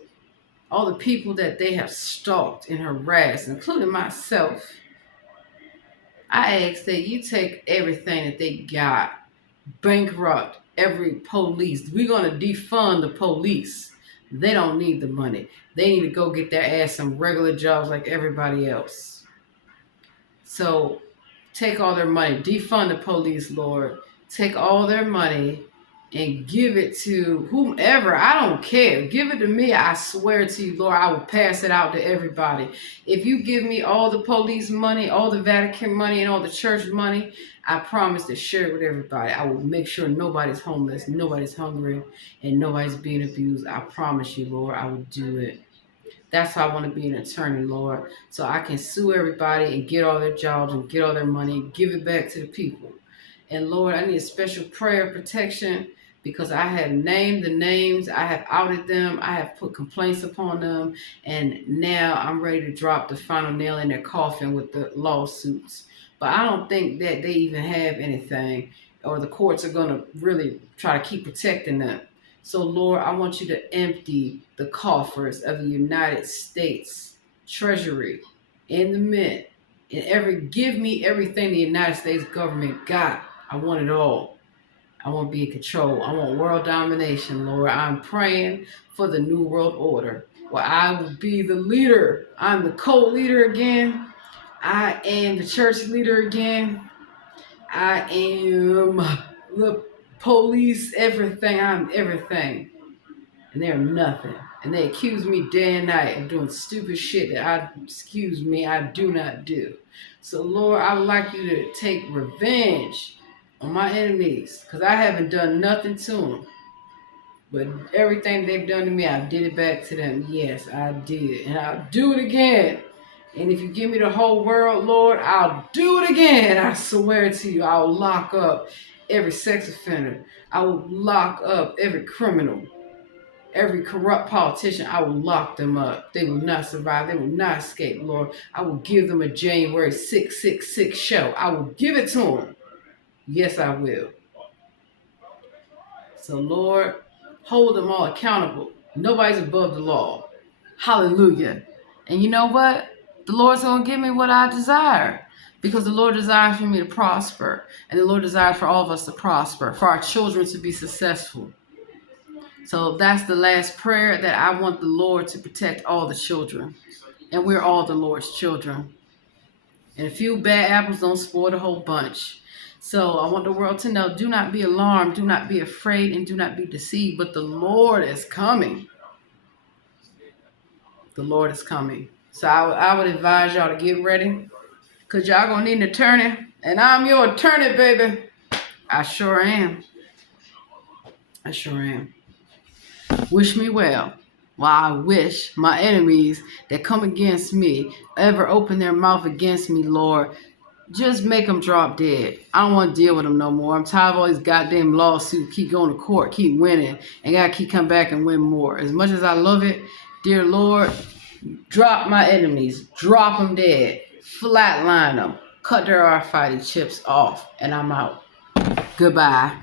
all the people that they have stalked and harassed, including myself, I ask that you take everything that they got, bankrupt every police. We're going to defund the police. They don't need the money. They need to go get their ass some regular jobs like everybody else. So take all their money. Defund the police, Lord. Take all their money and give it to whomever. I don't care. Give it to me. I swear to you, Lord, I will pass it out to everybody. If you give me all the police money, all the Vatican money, and all the church money, I promise to share it with everybody. I will make sure nobody's homeless, nobody's hungry, and nobody's being abused. I promise you, Lord, I will do it. That's how I want to be an attorney, Lord, so I can sue everybody and get all their jobs and get all their money and give it back to the people. And Lord, I need a special prayer of protection, because I have named the names, I have outed them, I have put complaints upon them, and now I'm ready to drop the final nail in their coffin with the lawsuits. But I don't think that they even have anything, or the courts are going to really try to keep protecting them. So Lord, I want you to empty the coffers of the United States Treasury and the Mint, and give me everything the United States government got. I want it all. I want to be in control. I want world domination, Lord. I'm praying for the New World Order, where I will be the leader. I'm the co-leader again. I am the church leader again. I am the police, everything. I'm everything. And they're nothing. And they accuse me day and night of doing stupid shit that I do not do. So, Lord, I would like you to take revenge on my enemies, because I haven't done nothing to them. But everything they've done to me, I did it back to them. Yes, I did. And I'll do it again. And if you give me the whole world, Lord, I'll do it again. I swear to you, I'll lock up every sex offender. I will lock up every criminal. Every corrupt politician, I will lock them up. They will not survive. They will not escape, Lord. I will give them a January 666 show. I will give it to them. Yes, I will. So, Lord, hold them all accountable. Nobody's above the law. Hallelujah. And you know what? The Lord's going to give me what I desire. Because the Lord desires for me to prosper. And the Lord desires for all of us to prosper. For our children to be successful. So that's the last prayer, that I want the Lord to protect all the children. And we're all the Lord's children. And a few bad apples don't spoil the whole bunch. So I want the world to know, do not be alarmed, do not be afraid, and do not be deceived. But the Lord is coming. The Lord is coming. So I would advise y'all to get ready. Because y'all going to need an attorney. And I'm your attorney, baby. I sure am. I sure am. Wish me well. While I wish my enemies that come against me ever open their mouth against me, Lord, just make them drop dead. I don't want to deal with them no more. I'm tired of all these goddamn lawsuits. Keep going to court, keep winning, and gotta keep coming back and win more. As much as I love it, dear Lord, drop my enemies. Drop them dead. Flatline them. Cut their R5 chips off, and I'm out. Goodbye.